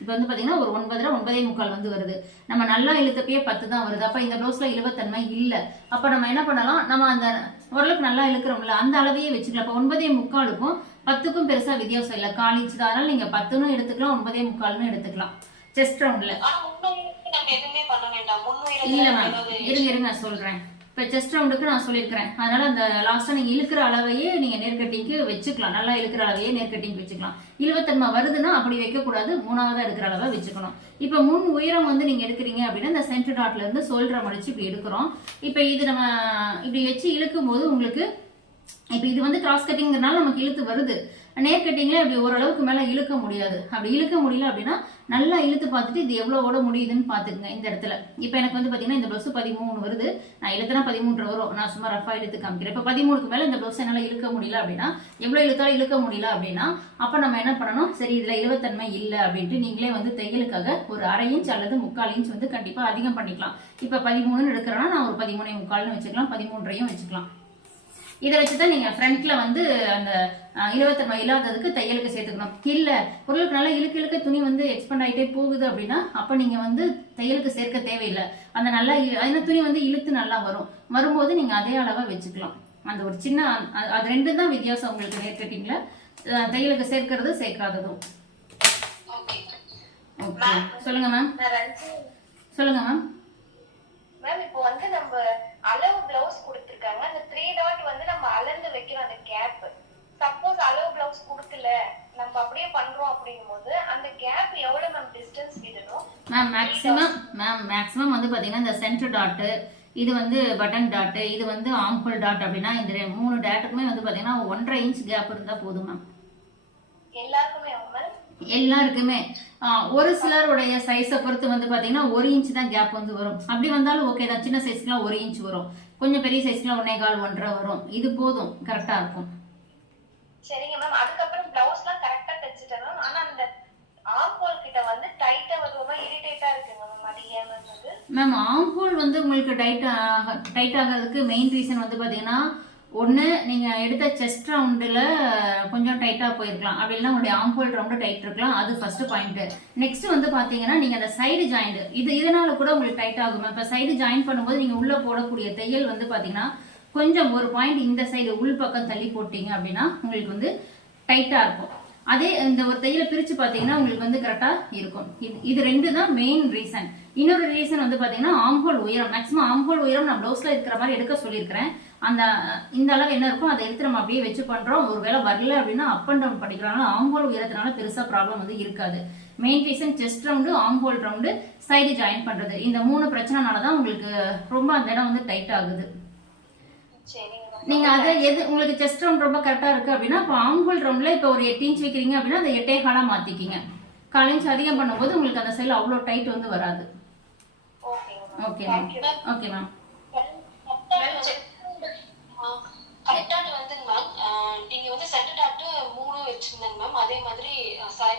இப்ப வந்து பாத்தீங்கன்னா ஒரு 9.5 9.25 வந்து வருது. நம்ம நல்லா இழுத்தப்பயே 10 தான் வருது. அப்ப இந்த ப்ளவுஸ்ல இழுவத்தன்மை இல்ல. அப்ப நம்ம என்ன பண்ணலாம், நம்ம அந்த ஓரளவுக்கு நல்லா இழுக்கிறோம்ல அந்த அளவையே வச்சுக்கலாம். இப்ப 9.25க்கும் 10க்கும் பெருசா வித்தியாசம் இல்ல, 1/4 இன்ச் தான். அதனால நீங்க 10ன்னு எடுத்துக்கலாம், 9.25ன்னு எடுத்துக்கலாம் செஸ்ட் ரவுண்ட்ல. இல்ல மேம், இருங்க சொல்றேன். இப்ப செஸ்ட் ரவுண்டுக்கு நான் சொல்லியிருக்கிறேன். அதனால அந்த லாஸ்டா நீங்க இழுக்கிற அளவையே நீங்க நேர்கட்டிங்க்கு வச்சுக்கலாம். நல்லா இழுக்கிற அளவையே நேர்கட்டிங் வச்சுக்கலாம். இழுவத்தன்மை வருதுன்னா அப்படி வைக்க கூடாது, 3வது எடுக்கிற அளவை வச்சுக்கணும். இப்ப முன் உயரம் வந்து நீங்க எடுக்கிறீங்க அப்படின்னா இந்த சென்டர் டாட்ல இருந்து ஷோல்டரை மடிச்சு இப்படி எடுக்கிறோம். இப்ப இது நம்ம இப்படி வச்சு இழுக்கும் போது உங்களுக்கு இப்ப இது வந்து கிராஸ் கட்டிங்கிறதுனால நமக்கு இழுத்து வருது. நேர் கட்டிங்ல இப்படி ஓரளவுக்கு மேல இழுக்க முடியாது. அப்படி இழுக்க முடியல அப்படின்னா நல்லா இழுத்து பார்த்துட்டு இது எவ்வளவு ஓட முடியுதுன்னு பாத்துக்கங்க. இந்த இடத்துல இப்ப எனக்கு வந்து பாத்தீங்கன்னா இந்த ப்ளவுஸ் 13 வருது. நான் இழுத்தனா 13 வரும். நான் சும்மா ரஃபா இழுத்து காமிக்கிறேன். இப்ப 13க்கு மேல இந்த ப்ளவுஸ் என்னால இழுக்க முடியல அப்படின்னா, எவ்வளவு இழுத்தாலும் இழுக்க முடியல அப்படின்னா அப்ப நம்ம என்ன பண்ணணும், சரி இதுல இழுவத்தன்மை இல்ல அப்படின்ட்டு நீங்களே வந்து தையலுக்காக ஒரு 1/2 இன்ச் அல்லது 3/4 இன்ச் வந்து கண்டிப்பா அதிகம் பண்ணிக்கலாம். இப்ப 13 எடுக்கிறேன்னா நான் ஒரு 13.25 வச்சுக்கலாம், 13.5 வச்சுக்கலாம். இதை வச்சுதான் நீங்க ஃப்ரண்ட்ல வந்து அந்த இழுவத்தன்மை இல்லாததுக்கு தையலுக்கு சேர்த்துக்கணும். இல்ல பொருளுக்கு நல்லா இழுக்க துணி வந்து எக்ஸ்பெண்ட் ஆகிட்டே போகுது அப்படின்னா அப்ப நீங்க வந்து தையலுக்கு சேர்க்க தேவையில்லை. அந்த நல்லா அந்த துணி வந்து இழுத்து நல்லா வரும்போது நீங்க அதே அளவா வச்சுக்கலாம். அந்த ஒரு சின்ன அது 2 தான் வித்தியாசம் உங்களுக்கு நேர் கட்டிங்ல தையலுக்கு சேர்க்கிறது சேர்க்காததும். ஓகே சொல்லுங்க மேம். சொல்லுங்க மேம். மேம் இப்போ வந்து நம்ம அளவு பிளவுஸ் கொடுத்திருக்காங்க, அந்த 3 டாட் வந்து நம்ம அளந்து வைக்கிற அந்த கேப், சப்போஸ் அளவு பிளவுஸ் கொடுக்கல நம்ம அப்படியே பண்றோம் அப்படிங்கும்போது அந்த கேப் எவ்வளவு மேம் டிஸ்டன்ஸ் விடணும் மேம்? மேக்ஸிமம் வந்து பாத்தீங்கன்னா இந்த சென்டர் டாட், இது வந்து பட்டன் டாட், இது வந்து ஆம்ஹோல் டாட் அப்படின்னா இந்த 3 டாட்டுக்குமே வந்து பாத்தீங்கன்னா 1.5 இன்ச் கேப் இருந்தா போதும் மேம். எல்லாருக்குமே ஒரு சிலருடைய சைஸை பொறுத்து வந்து பாத்தீங்கன்னா 1 இன்ச் தான் கேப் வந்து வரும். அப்படி வந்தாலும் ஓகே தான். சின்ன சைஸ்க்குலாம் 1 இன்ச் வரும், கொஞ்சம் பெரிய சைஸ்க்குலாம் 1.25 1.5 வரும். இது போதும், கரெக்டா இருக்கும். சரிங்க மேம். அதுக்கப்புறம் பிளவுஸ்லாம் கரெக்டா தைச்சிட்டேன் மேம். ஆனா அந்த ஆம்ஹோல் கிட்ட வந்து டைட்டா வருமா இரிட்டேட்டா இருக்குங்க மேம். அது ஏன் மேம்? ஆம்ஹோல் வந்து உங்களுக்கு டைட் ஆகிறதுக்கு மெயின் ரீசன் வந்து பாத்தீங்கன்னா ஒன்று நீங்கள் எடுத்த செஸ்ட் ரவுண்டில் கொஞ்சம் டைட்டாக போயிருக்கலாம், அப்படி இல்லைன்னா உங்களுடைய ஆம்ஹோல் ரவுண்டு டைட் இருக்கலாம். அது ஃபர்ஸ்ட் பாயிண்ட். நெக்ஸ்ட் வந்து பார்த்தீங்கன்னா நீங்கள் அந்த சைடு ஜாயிண்ட் இதனால கூட உங்களுக்கு டைட் ஆகும். இப்போ சைடு ஜாயின் பண்ணும்போது நீங்கள் உள்ளே போடக்கூடிய தையல் வந்து பார்த்தீங்கன்னா கொஞ்சம் ஒரு பாயிண்ட் இந்த சைடு உள் பக்கம் தள்ளி போட்டீங்க அப்படின்னா உங்களுக்கு வந்து டைட்டாக இருக்கும். அதே இந்த ஒரு தையலை பிரிச்சு பாத்தீங்கன்னா உங்களுக்கு வந்து கரெக்டா இருக்கும். இது ரெண்டு தான் மெயின் ரீசன். இன்னொரு ரீசன் வந்து பாத்தீங்கன்னா ஆம்ஹோல் உயரம். மேக்ஸிமம் ஆம்ஹோல் உயரம் நான் பிளவுஸ்ல இருக்கிற மாதிரி எடுக்க சொல்லியிருக்கிறேன். அந்த இந்த அளவு என்ன இருக்கும் அதை எடுத்து நம்ம அப்படியே வச்சு பண்றோம். ஒருவேளை வரல அப்படின்னா அப் அண்ட் டவுன் பண்ணிக்கிறாங்க. ஆம்ஹோல் உயரத்தினால பெருசா ப்ராப்ளம் வந்து இருக்காது. Main reason chest round, armhole round, side join பண்றது. இந்த 3 பிரச்சனைனாலதான் உங்களுக்கு ரொம்ப அந்த இடம் வந்து டைட் ஆகுது. நீங்க அதை எது உங்களுக்கு செஸ்ட் ரவுண்ட் ரொம்ப கரெக்டா இருக்கு அப்படின்னா இப்போ ஆம்ஹோல் ரவுண்ட்ல இப்போ ஒரு 8 இன்ச் வைக்கிறீங்க அப்படின்னா அதை 8 காலா மாத்திக்கிங்க. 1/4 இன்ச் அதிகம் பண்ணும்போது உங்களுக்கு அந்த சைடுல அவ்வளோ டைட் வந்து வராது. Okay ma'am. Okay ma'am. கரெக்டான வந்துங்க மேம். நீங்க வந்து சென்டர் டாட் 3 வச்சிருந்தேங்க மேம். அதே மாதிரி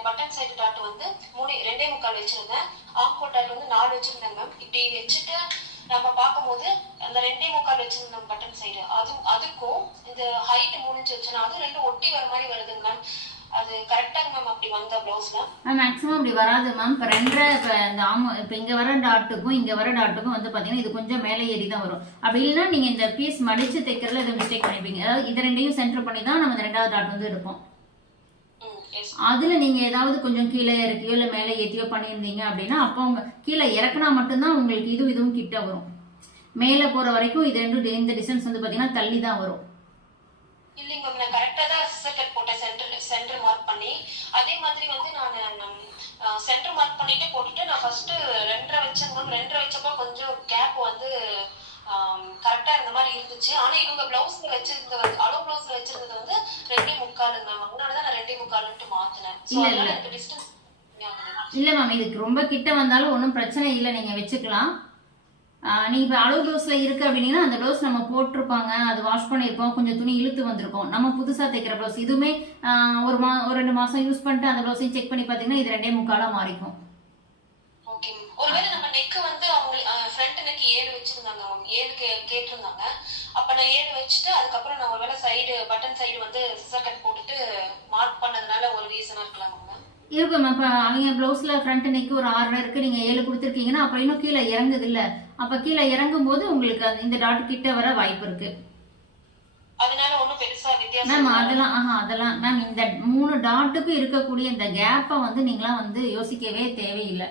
பட்டன் சைடு டாட் வந்து 2.25 வச்சிருந்தேன். ஆம்ஹோல் டாட் வந்து 4 வச்சிருந்தேங்க மேம். இப்படி வச்சுட்டு நம்ம பார்க்கும்போது அந்த 2.25 வச்சிருந்தோம் பட்டன் சைடு, அதுக்கும் இந்த ஹைட் 3 இன்ச் வச்சுனா அது ரெண்டும் ஒட்டி வர மாதிரி வருதுங்க மேம். அது கரெக்டாங்க மேம் அப்படி வந்த பிளவுஸ்ல? மேக்ஸிமம் அப்படி வராது மேம். இப்போ இப்போ இங்க வர டாட்டுக்கும் இங்க வர டாட்டுக்கும் வந்து பாத்தீங்கன்னா இது கொஞ்சம் மேலே ஏறி தான் வரும். அப்படி இல்லைன்னா நீங்க இந்த பீஸ் மடிச்சு தைக்கிறதுல இதை மிஸ்டேக் பண்ணிப்பீங்க. அதாவது இது ரெண்டையும் சென்டர் பண்ணி தான் நம்ம 2வது டாட் வந்து எடுப்போம். அதுல நீங்க ஏதாவது கொஞ்சம் கீழே இறக்கியோ இல்ல மேலே ஏற்றியோ பண்ணியிருந்தீங்க அப்படின்னா அப்போ உங்க கீழே இறக்குனா மட்டும்தான் உங்களுக்கு இதுவும் கிட்ட வரும். மேலே போற வரைக்கும் இது ரெண்டும் இந்த டிஸ்டன்ஸ் வந்து பாத்தீங்கன்னா தள்ளி தான் வரும். இல்லைங்க மேம், நான் கரெக்டா தான் சிசர் கட் போட்டேன் சென்டர் மார்க் பண்ணி. அதே மாதிரி வந்து நான் சென்டர் மார்க் பண்ணிட்டு போட்டுட்டு நான் ஃபர்ஸ்ட் 2.5 வச்சேன் மேம். 2.5 வச்சப்போ கொஞ்சம் கேப் வந்து கரெக்டா இருந்த மாதிரி இருந்துச்சு. ஆனா இவங்க பிளவுஸ்ல வச்சிருந்தது வந்து அளவு பிளவுஸ்ல வச்சிருந்தது வந்து 2.25 மேம். அதனாலதான் நான் 2.25 மாத்தினேன். சோ அதனால எனக்கு டிஸ்டன்ஸ் இல்ல மேம், இதுக்கு ரொம்ப கிட்ட வந்தாலும் ஒன்றும் பிரச்சனை இல்லை, நீங்க வச்சுக்கலாம். நீங்க இப்போ அளவு பிளவுஸ்ல இருக்கு அப்படின்னா அந்த பிளவுஸ் நம்ம போட்டிருப்பாங்க, அது வாஷ் பண்ணியிருப்போம், கொஞ்சம் துணி இழுத்து வந்திருக்கும். நம்ம புதுசா தைக்கிற பிளவுஸ் இதுவுமே ஒரு 2 மாசம் யூஸ் பண்ணிட்டு அந்த பிளவுஸையும் செக் பண்ணி பாத்தீங்கன்னா இது 2.25 மாறிக்கும். ஓகே. ஒருவேளை நம்ம நெக் வந்து அவங்க ஃப்ரண்ட் நெக் 7 வச்சிருந்தாங்க மேம். 7 கேட்டிருந்தாங்க. அப்ப நான் 7 வச்சுட்டு அதுக்கப்புறம் நான் ஒருவேளை சைடு பட்டன் சைடு வந்து சிசர் கட் போட்டுட்டு மார்க் பண்ணதுனால ஒரு ரீசனா இருக்கலாம் மேம். இருக்கு மேம். இப்போ அவங்க பிளவுஸ்ல ஃப்ரண்ட் நெக் ஒரு 6 இருக்கு, நீங்க 7 கொடுத்துருக்கீங்கன்னா அப்ப இன்னும் கீழே இறங்குது இல்ல. அப்ப கீழே இறங்கும் போது உங்களுக்கு இந்த டாட் கிட்ட வர வாய்ப்பு இருக்கு. அதனால ஒண்ணும் பெருசா வித்தியாசம் மேம் அதெல்லாம் மேம் இந்த 3 டாட்டுக்கும் இருக்கக்கூடிய இந்த கேப்பை வந்து நீங்களாம் வந்து யோசிக்கவே தேவையில்லை.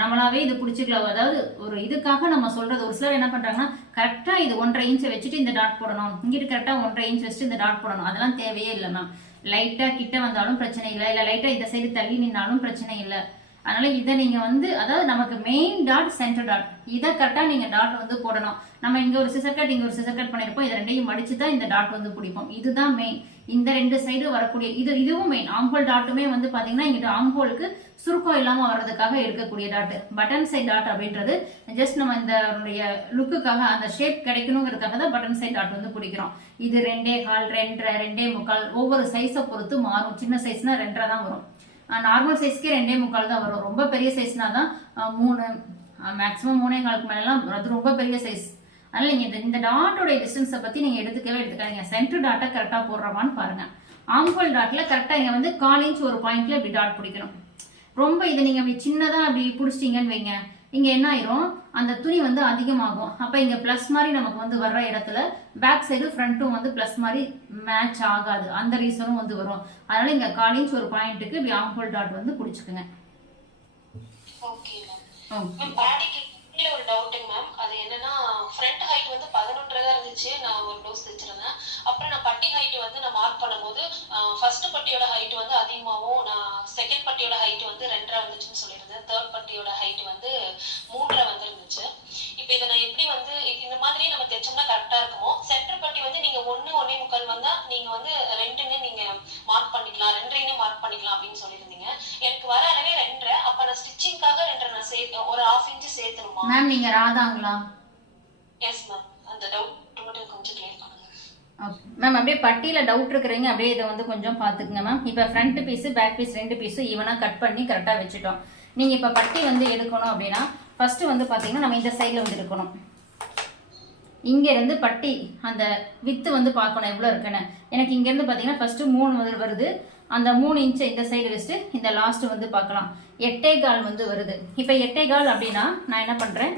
நம்மளாவே இது பிடிச்சிக்கலாம். அதாவது ஒரு இதுக்காக நம்ம சொல்றது. ஒரு சிலர் என்ன பண்றாங்கன்னா கரெக்டா இது 1.5 இன்ச் வச்சுட்டு இந்த டாட் போடணும், இங்கிட்டு கரெக்டா 1.5 இன்ச் வச்சுட்டு இந்த டாட் போடணும். அதெல்லாம் தேவையே இல்லை மேம். லைட்டா கிட்ட வந்தாலும் பிரச்சனை இல்லை, இல்ல லைட்டா இந்த சைடு தள்ளி நின்னாலும் பிரச்சனை இல்லை. அதனால இதை நீங்க வந்து அதாவது நமக்கு மெயின் டாட் சென்டர் டாட் இதை கரெக்டா நீங்க டாட் வந்து போடணும். நம்ம இங்க ஒரு சிசர் கட் இங்க ஒரு சிசர் கட் பண்ணிருப்போம், இது ரெண்டையும் மடிச்சு தான் இந்த டாட் வந்து பிடிப்போம். இதுதான் மெயின். இந்த 2 சைடு வரக்கூடிய இதுவும் மெயின். ஆம்ஹோல் டாட்டுமே வந்து பாத்தீங்கன்னா இங்கிட்ட ஆம்ஹோலுக்கு சுருக்கம் இல்லாம வர்றதுக்காக இருக்கக்கூடிய டாட். பட்டன் சைட் டாட் அப்படின்றது ஜஸ்ட் நம்ம இந்த லுக்குக்காக அந்த ஷேப் கிடைக்கணுங்கிறதுக்காக தான் பட்டன் சைட் டாட் வந்து பிடிக்கிறோம். இது 2.25 2.5 2.25 ஒவ்வொரு சைஸை பொறுத்து மாறும். சின்ன சைஸ்னா 2.5 தான் வரும். நார்மல் சைஸ்க்கே 2.25 தான் வரும். ரொம்ப பெரிய சைஸ்னா தான் 3, மேக்ஸிமம் 3.25 மேலாம் அது ரொம்ப பெரிய சைஸ். அதனால நீங்க இந்த டாட்டோட டிஸ்டன்ஸை பத்தி நீங்க எடுத்துக்காதீங்க. சென்டர் டாட்டை கரெக்டா போடுறவான்னு பாருங்க. ஆம்ஹோல் டாட்ல கரெக்டா இங்க வந்து 1/4 இன்ச் ஒரு பாயிண்ட்ல இப்படி டாட் பிடிக்கணும். ரொம்ப இதை நீங்க அப்படி சின்னதா அப்படி பிடிச்சிட்டீங்கன்னு வைங்க, இங்க என்ன ஆயிரும் அந்த துணி வந்து அதிகமாகும். அப்ப இங்க பிளஸ் மாதிரி நமக்கு வந்து வர்ற இடத்துல பேக் சைடு ஃப்ரண்ட்டும் வந்து பிளஸ் மாதிரி மேட்ச் ஆகாது. அந்த ரீசனும் வந்து வரும். அதனால இங்க 1/4 இன்ச் ஒரு பாயிண்ட்டுக்கு இப்படி ஆம்ஹோல் டாட் வந்து பிடிச்சுக்குங்க. Okay ma'am. பாடிக்கு ஒரு டவுட்டுங்க மேம். அது என்னன்னா ஃப்ரண்ட் ஹைட் வந்து 11.5 தான் இருந்துச்சு. நான் ஒரு ப்ளவுஸ் தைச்சிருந்தேன். அப்புறம் நான் பட்டி ஹைட் வந்து நான் மார்க் பண்ணும்போது ஃபர்ஸ்ட் பட்டியோட ஹைட் வந்து அதிகமாகவும் நான் செகண்ட் பட்டியோட ஹைட் வந்து 2.5 வந்துச்சுன்னு சொல்லியிருந்தேன். தேர்ட் பட்டியோட ஹைட் வந்து 3.5 வந்துருந்துச்சு. இப்போ இதை நான் எப்படி வந்து இந்த மாதிரி நம்ம தைச்சோம்னா கரெக்டா இருக்குமோ? சென்டர் பட்டி வந்து நீங்க 1.25 வந்தா நீங்க வந்து 2ன்னு நீங்க மார்க் பண்ணிக்கலாம், 2.5 மார்க் பண்ணிக்கலாம் அப்படின்னு சொல்லியிருந்தீங்க. எனக்கு வர அளவே 2.5. அப்ப நான் ஸ்டிச்சிங்காக 2.5 நான் சேர்த்து ஒரு 1/2 இன்ச் சேர்த்துணுமா மேம்? நீங்க ராதாங்களா? Yes ma'am. அந்த டவுட் மட்டும் கொஞ்சம் கிளியர் பண்ணுங்க மேம். அப்படியே பட்டியில டவுட் இருக்கிறீங்க, அப்படியே இதை வந்து கொஞ்சம் பாத்துக்குங்க மேம். இப்ப ஃப்ரண்ட் பீஸ் பேக் பீஸ் 2 பீஸும் ஈவனா கட் பண்ணி கரெக்டா வச்சுட்டோம். நீங்க இப்ப பட்டி வந்து எடுக்கணும் அப்படின்னா ஃபர்ஸ்ட் வந்து பாத்தீங்கன்னா நம்ம இந்த சைட்ல வந்து எடுக்கணும். இங்க இருந்து பட்டி அந்த வித்து வந்து பார்க்கணும் எவ்வளவு இருக்குன்னு. எனக்கு இங்க இருந்து பாத்தீங்கன்னா ஃபர்ஸ்ட் 3 வருது. அந்த 3 இன்ச்சை இந்த சைடு வச்சுட்டு இந்த லாஸ்ட் வந்து பார்க்கலாம் 8.25 வந்து வருது. இப்ப 8.25 அப்படின்னா நான் என்ன பண்றேன்,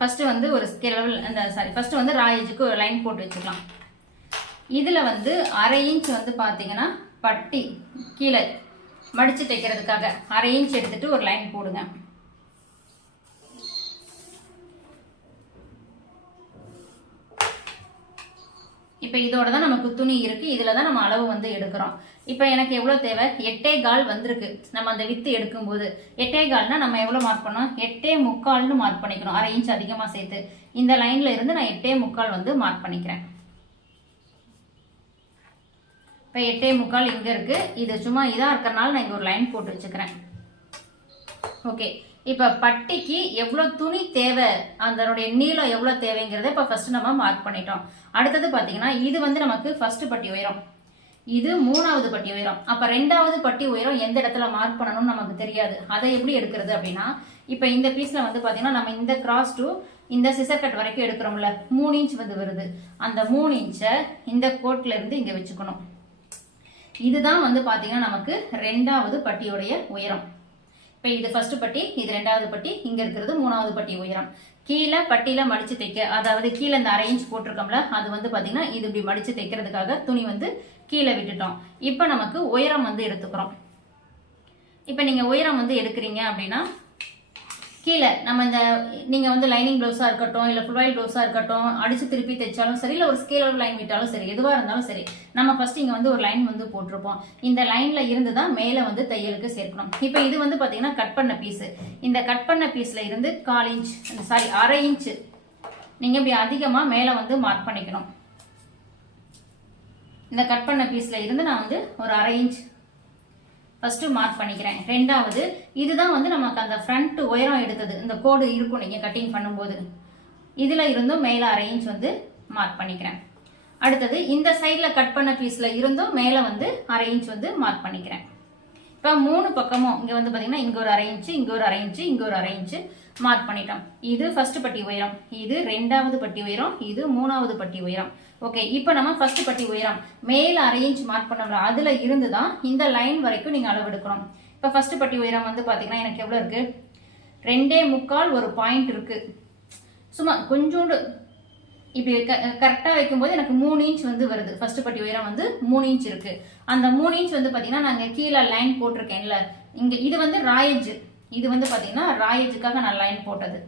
ஃபர்ஸ்ட் வந்து ஒரு ஸ்கேல் அந்த ஃபர்ஸ்ட் வந்து ராயேஜுக்கு ஒரு லைன் போட்டு வச்சுக்கலாம். இதில் வந்து 1/2 இன்ச் வந்து பார்த்தீங்கன்னா பட்டி கீழே மடித்து தைக்கிறதுக்காக 1/2 இன்ச் எடுத்துட்டு ஒரு லைன் போடுங்க. இப்போ இதோட தான் நமக்கு துணி இருக்குது, இதில் தான் நம்ம அளவு வந்து எடுக்கிறோம். இப்போ எனக்கு எவ்வளோ தேவை, 8.25 வந்திருக்கு. நம்ம அந்த வித்து எடுக்கும்போது 8.25னா நம்ம எவ்வளோ மார்க் பண்ணோம், 8.25ன்னு மார்க் பண்ணிக்கணும். 1/2 இன்ச் அதிகமாக சேர்த்து இந்த லைனில் இருந்து நான் 8.25 வந்து மார்க் பண்ணிக்கிறேன். இப்போ 8.25 இங்கே இருக்குது. இது சும்மா இதாக இருக்கிறனால நான் இங்கே ஒரு லைன் போட்டு வச்சுக்கிறேன். ஓகே, இப்போ பட்டிக்கு எவ்வளோ துணி தேவை, அதனுடைய நீளம் எவ்வளோ தேவைங்கிறத இப்போ ஃபர்ஸ்ட் நம்ம மார்க் பண்ணிட்டோம். அடுத்தது பார்த்தீங்கன்னா இது வந்து நமக்கு ஃபர்ஸ்ட் பட்டி உயரம், இது 3வது பட்டி உயரம். அப்போ 2வது பட்டி உயரம் எந்த இடத்துல மார்க் பண்ணணும்னு நமக்கு தெரியாது. அதை எப்படி எடுக்கிறது அப்படின்னா, இப்போ இந்த பீஸில் வந்து பார்த்தீங்கன்னா நம்ம இந்த கிராஸ் டு இந்த சிசர் கட் வரைக்கும் எடுக்கிறோம்ல, 3 இன்ச் வந்து வருது. அந்த 3 இன்ச்சை இந்த கோட்ல இருந்து இங்கே வச்சுக்கணும். இதுதான் வந்து பார்த்தீங்கன்னா நமக்கு 2வது பட்டியோடைய உயரம். இப்போ இது ஃபர்ஸ்ட் பட்டி, இது 2வது பட்டி, இங்கே இருக்கிறது 3வது பட்டி உயரம். கீழே பட்டியில் மடித்து தைக்க, அதாவது கீழே இந்த 1/2 இன்ச் போட்டிருக்கோம்ல, அது வந்து பார்த்தீங்கன்னா இது இப்படி மடித்து தைக்கிறதுக்காக துணி வந்து கீழே விட்டுட்டோம். இப்போ நமக்கு உயரம் வந்து எடுத்துக்கிறோம். இப்போ நீங்கள் உயரம் வந்து எடுக்கிறீங்க அப்படின்னா கீழே நம்ம இந்த நீங்கள் வந்து லைனிங் ப்ளவுஸாக இருக்கட்டும், இல்லை ஃபுல் ஆயில் ப்ளவுஸாக இருக்கட்டும், அடித்து திருப்பி தைச்சாலும் சரி, இல்லை ஒரு ஸ்கேல் லைன் விட்டாலும் சரி, எதுவாக இருந்தாலும் சரி, நம்ம ஃபர்ஸ்ட் இங்கே வந்து ஒரு லைன் வந்து போட்டிருப்போம். இந்த லைனில் இருந்து தான் மேலே வந்து தையலுக்கு சேர்க்கணும். இப்போ இது வந்து பார்த்தீங்கன்னா கட் பண்ண பீஸு. இந்த கட் பண்ண பீஸில் இருந்து 1/4 இன்ச், சாரி 1/2 இன்ச்சு நீங்கள் இப்படி அதிகமாக மேலே வந்து மார்க் பண்ணிக்கணும். இந்த கட் பண்ண பீஸில் இருந்து நான் வந்து ஒரு 1/2 இன்ச் ஃபர்ஸ்ட் மார்க் பண்ணிக்கிறேன். 2வது இதுதான் வந்து நமக்கு அந்த ஃப்ரண்ட் உயரம் எடுத்தது, இந்த கோடு இருக்கும் நீங்கள் கட்டிங் பண்ணும்போது, இதில் இருந்தும் மேலே 1/2 இன்ச் வந்து மார்க் பண்ணிக்கிறேன். அடுத்தது இந்த சைடில் கட் பண்ண பீஸில் இருந்தும் மேலே வந்து 1/2 இன்ச் வந்து மார்க் பண்ணிக்கிறேன். இப்போ 3 பக்கமும் இங்கே வந்து பார்த்தீங்கன்னா இங்கே ஒரு 1/2 இன்ச்சு, இங்கே ஒரு 1/2 இன்ச்சு, இங்கே ஒரு 1/2 இன்ச்சு மார்க் பண்ணிட்டோம். இது ஃபர்ஸ்ட் பட்டி உயரம், இது 2வது பட்டி உயரம், இது 3வது பட்டி உயரம். ஓகே, இப்போ நம்ம ஃபர்ஸ்ட் பட்டி உயரம் மேலே 1/2 இன்ச் மார்க் பண்ணோம்ல, அதில் இருந்து தான் இந்த லைன் வரைக்கும் நீங்கள் அளவு எடுக்கணும். இப்போ ஃபர்ஸ்ட் பட்டி உயரம் வந்து பார்த்தீங்கன்னா எனக்கு எவ்வளோ இருக்குது, 2.25 ஒரு பாயிண்ட் இருக்குது. சும்மா கொஞ்சோண்டு இப்படி கரெக்டாக வைக்கும்போது எனக்கு 3 இன்ச் வந்து வருது. ஃபர்ஸ்ட் பட்டி உயரம் வந்து 3 இன்ச் இருக்குது. அந்த 3 இன்ச் வந்து பார்த்தீங்கன்னா நாங்கள் கீழே லைன் போட்டிருக்கேன்ல, இங்கே இது வந்து ராயேஜ், இது வந்து பார்த்தீங்கன்னா ராயேஜுக்காக நான் லைன் போட்டது,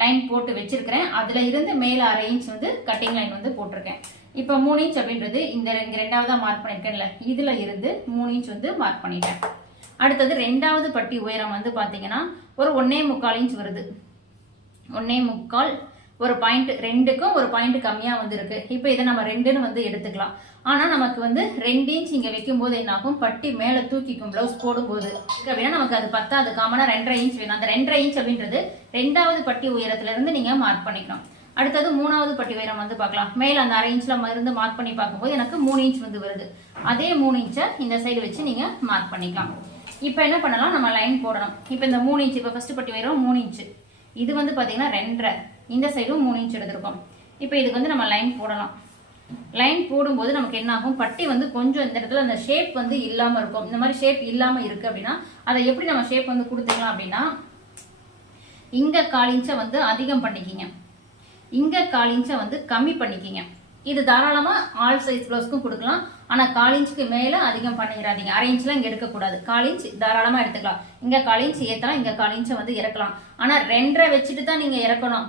லைன் போட்டு வச்சிருக்கிறேன். அதுல இருந்து மேல 1/2 இன்ச் வந்து கட்டிங் லைன் வந்து போட்டிருக்கேன். இப்போ 3 இன்ச் அப்படின்றது இந்த 2வதா மார்க் பண்ணிருக்கேன்ல, இதுல இருந்து 3 இன்ச் வந்து மார்க் பண்ணிட்டேன். அடுத்தது 2வது பட்டி உயரம் வந்து பாத்தீங்கன்னா ஒரு 1.25 இன்ச் வருது. 1.25 ஒரு பாயிண்ட், 2க்கும் ஒரு பாயிண்ட் கம்மியா வந்து இருக்கு. இப்போ இதை நம்ம 2ன்னு வந்து எடுத்துக்கலாம். ஆனா நமக்கு வந்து 2 இன்ச் இங்க வைக்கும் போது என்ன ஆகும், பட்டி மேல தூக்கிக்கும் பிளவுஸ் போடும்போது அப்படின்னா நமக்கு அது பத்தாது. காமனா 2.5 இன்ச் வேணும். அந்த 2.5 இன்ச் அப்படின்றது 2வது பட்டி உயரத்துல இருந்து நீங்க மார்க் பண்ணிக்கணும். அடுத்தது 3வது பட்டி உயரம் வந்து பார்க்கலாம். மேல அந்த 1/2 இன்ச்ல இருந்து மார்க் பண்ணி பார்க்கும்போது எனக்கு 3 இன்ச் வந்து வருது. அதே 3 இன்ச்சை இந்த சைடு வச்சு நீங்க மார்க் பண்ணிக்கலாம். இப்போ என்ன பண்ணலாம், நம்ம லைன் போடணும். இப்போ இந்த 3 இன்ச், இப்போ ஃபர்ஸ்ட் பட்டி உயரம் 3 இன்ச், இது வந்து பாத்தீங்கன்னா 2.5, இந்த சைடும் 3 இன்ச் எடுத்திருக்கோம். இப்போ இதுக்கு வந்து நம்ம லைன் போடலாம். லைன் போடும்போது நமக்கு என்ன ஆகும், பட்டி வந்து கொஞ்சம் இந்த இடத்துல அந்த ஷேப் வந்து இல்லாம இருக்கும். இந்த மாதிரி ஷேப் இல்லாம இருக்கு அப்படின்னா அதை எப்படி நம்ம ஷேப் வந்து கொடுத்துக்கலாம் அப்படின்னா, இங்க 1/4 இன்ச்சை வந்து அதிகம் பண்ணிக்கிங்க, இங்க 1/4 இன்ச்சை வந்து கம்மி பண்ணிக்கிங்க. இது தாராளமா ஆல் சைஸ் பிளவுஸ்க்கும் கொடுக்கலாம். ஆனா 1/4 இன்ச்சுக்கு மேல அதிகம் பண்ணிடாதீங்க. 1/2 இன்ச்லாம் இங்க எடுக்கக்கூடாது. 1/4 இன்ச் தாராளமா எடுத்துக்கலாம். இங்க 1/4 இன்ச் ஏத்தலாம், இங்க 1/4 இன்ச்சை வந்து இறக்கலாம். ஆனா 2.5 வச்சுட்டு தான் நீங்க இறக்கணும்.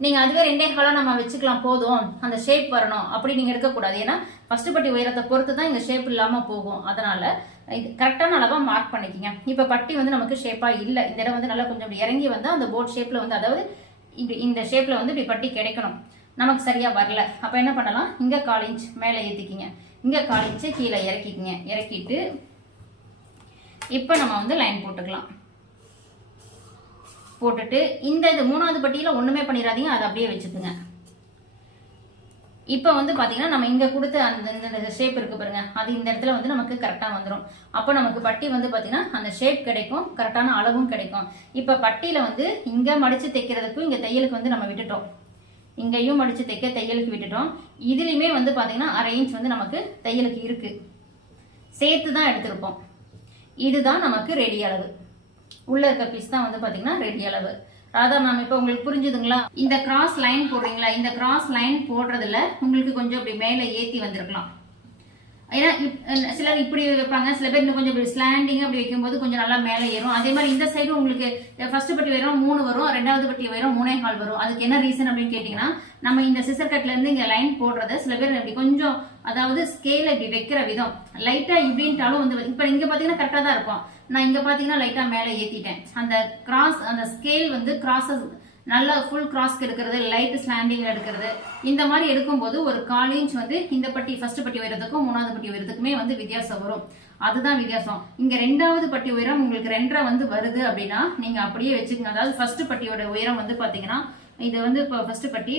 நீங்க அதுவே 2.25 நம்ம வச்சுக்கலாம், போதும் அந்த ஷேப் வரணும் அப்படி நீங்க எடுக்கக்கூடாது. ஏன்னா ஃபர்ஸ்ட் பட்டி உயரத்தை பொறுத்து தான் இங்க ஷேப் இல்லாம போகும். அதனால இது கரெக்டான அளவா மார்க் பண்ணிக்கிங்க. இப்ப பட்டி வந்து நமக்கு ஷேப்பா இல்ல, இந்த இடம் வந்து நல்லா கொஞ்சம் இறங்கி வந்து அந்த போட் ஷேப்ல வந்து, அதாவது இந்த ஷேப்ல வந்து இப்படி பட்டி கிடைக்கணும், நமக்கு சரியா வரல. அப்ப என்ன பண்ணலாம், இங்க 1/4 இன்ச் மேல ஏத்திக்கிங்க, இங்க 1/4 இன்ச் கீழே இறக்கிக்கிங்க. இறக்கிட்டு இப்ப நம்ம வந்து லைன் போட்டுக்கலாம். போட்டுட்டு இந்த இது 3வது பட்டியில ஒண்ணுமே பண்ணிடாதீங்க, அதை அப்படியே வச்சுக்குங்க. இப்போ வந்து பாத்தீங்கன்னா நம்ம இங்க கொடுத்த அந்த ஷேப் இருக்கு பாருங்க, அது இந்த இடத்துல வந்து நமக்கு கரெக்டா வந்துடும். அப்போ நமக்கு பட்டி வந்து பாத்தீங்கன்னா அந்த ஷேப் கிடைக்கும், கரெக்டான அளவும் கிடைக்கும். இப்ப பட்டியில வந்து இங்க மடிச்சு தைக்கிறதுக்கும் இங்க தையலுக்கு வந்து நம்ம விட்டுட்டோம், இங்கேயும் மடிச்சு தைக்க தையலுக்கு விட்டுட்டோம். இதுலயுமே வந்து பாத்தீங்கன்னா 1/2 இன்ச் வந்து நமக்கு தையலுக்கு இருக்கு, சேர்த்து தான் எடுத்திருப்போம். இதுதான் நமக்கு ரெடி அளவு. உள்ள இருக்க பீஸ் தான் வந்து பாத்தீங்கன்னா ரெடி அளவு. ராதா மேம் இப்போ உங்களுக்கு புரிஞ்சுதுங்களா? இந்த கிராஸ் லைன் போடுறீங்களா, இந்த கிராஸ் லைன் போடுறதுல உங்களுக்கு கொஞ்சம் அப்படி மேலே ஏற்றி வந்திருக்கலாம். ஏன்னா சிலர் இப்படி வைப்பாங்க, சில பேர் இன்னும் கொஞ்சம் இப்படி ஸ்லாண்டிங்காக அப்படி வைக்கும்போது கொஞ்சம் நல்லா மேலே ஏறும். அதே மாதிரி இந்த சைடும் உங்களுக்கு ஃபர்ஸ்ட் பட்டி உயரம் 3 வரும், 2வது பட்டி உயரம் 3.25 வரும். அதுக்கு என்ன ரீசன் அப்படின்னு கேட்டிங்கன்னா, நம்ம இந்த சிசர் கட்லேருந்து இங்கே லைன் போடுறத சில பேர் இப்படி கொஞ்சம், அதாவது ஸ்கேலை இப்படி வைக்கிற விதம் லைட்டாக இப்படின்ட்டாலும் வந்து இப்போ இங்கே பார்த்தீங்கன்னா கரெக்டாக தான் இருக்கும். நான் இங்கே பார்த்தீங்கன்னா லைட்டாக மேலே ஏற்றிட்டேன். அந்த கிராஸ், அந்த ஸ்கேல் வந்து கிராஸஸ் நல்லா ஃபுல் கிராஸ்க்கு எடுக்கிறது, லைட் ஸ்லாண்டிங் எடுக்கிறது, இந்த மாதிரி எடுக்கும்போது ஒரு 1/4 இன்ச் வந்து இந்த பட்டி ஃபர்ஸ்ட் பட்டி உயரத்துக்கும் 3வது பட்டி உயரத்துக்குமே வந்து வித்தியாசம் வரும். அதுதான் வித்தியாசம். இங்க 2வது பட்டி உயரம் உங்களுக்கு 2.5 வந்து வருது அப்படின்னா நீங்க அப்படியே வச்சுக்கோங்க. அதாவது ஃபர்ஸ்ட் பட்டியோட உயரம் வந்து பாத்தீங்கன்னா, இது வந்து இப்போ ஃபர்ஸ்ட் பட்டி,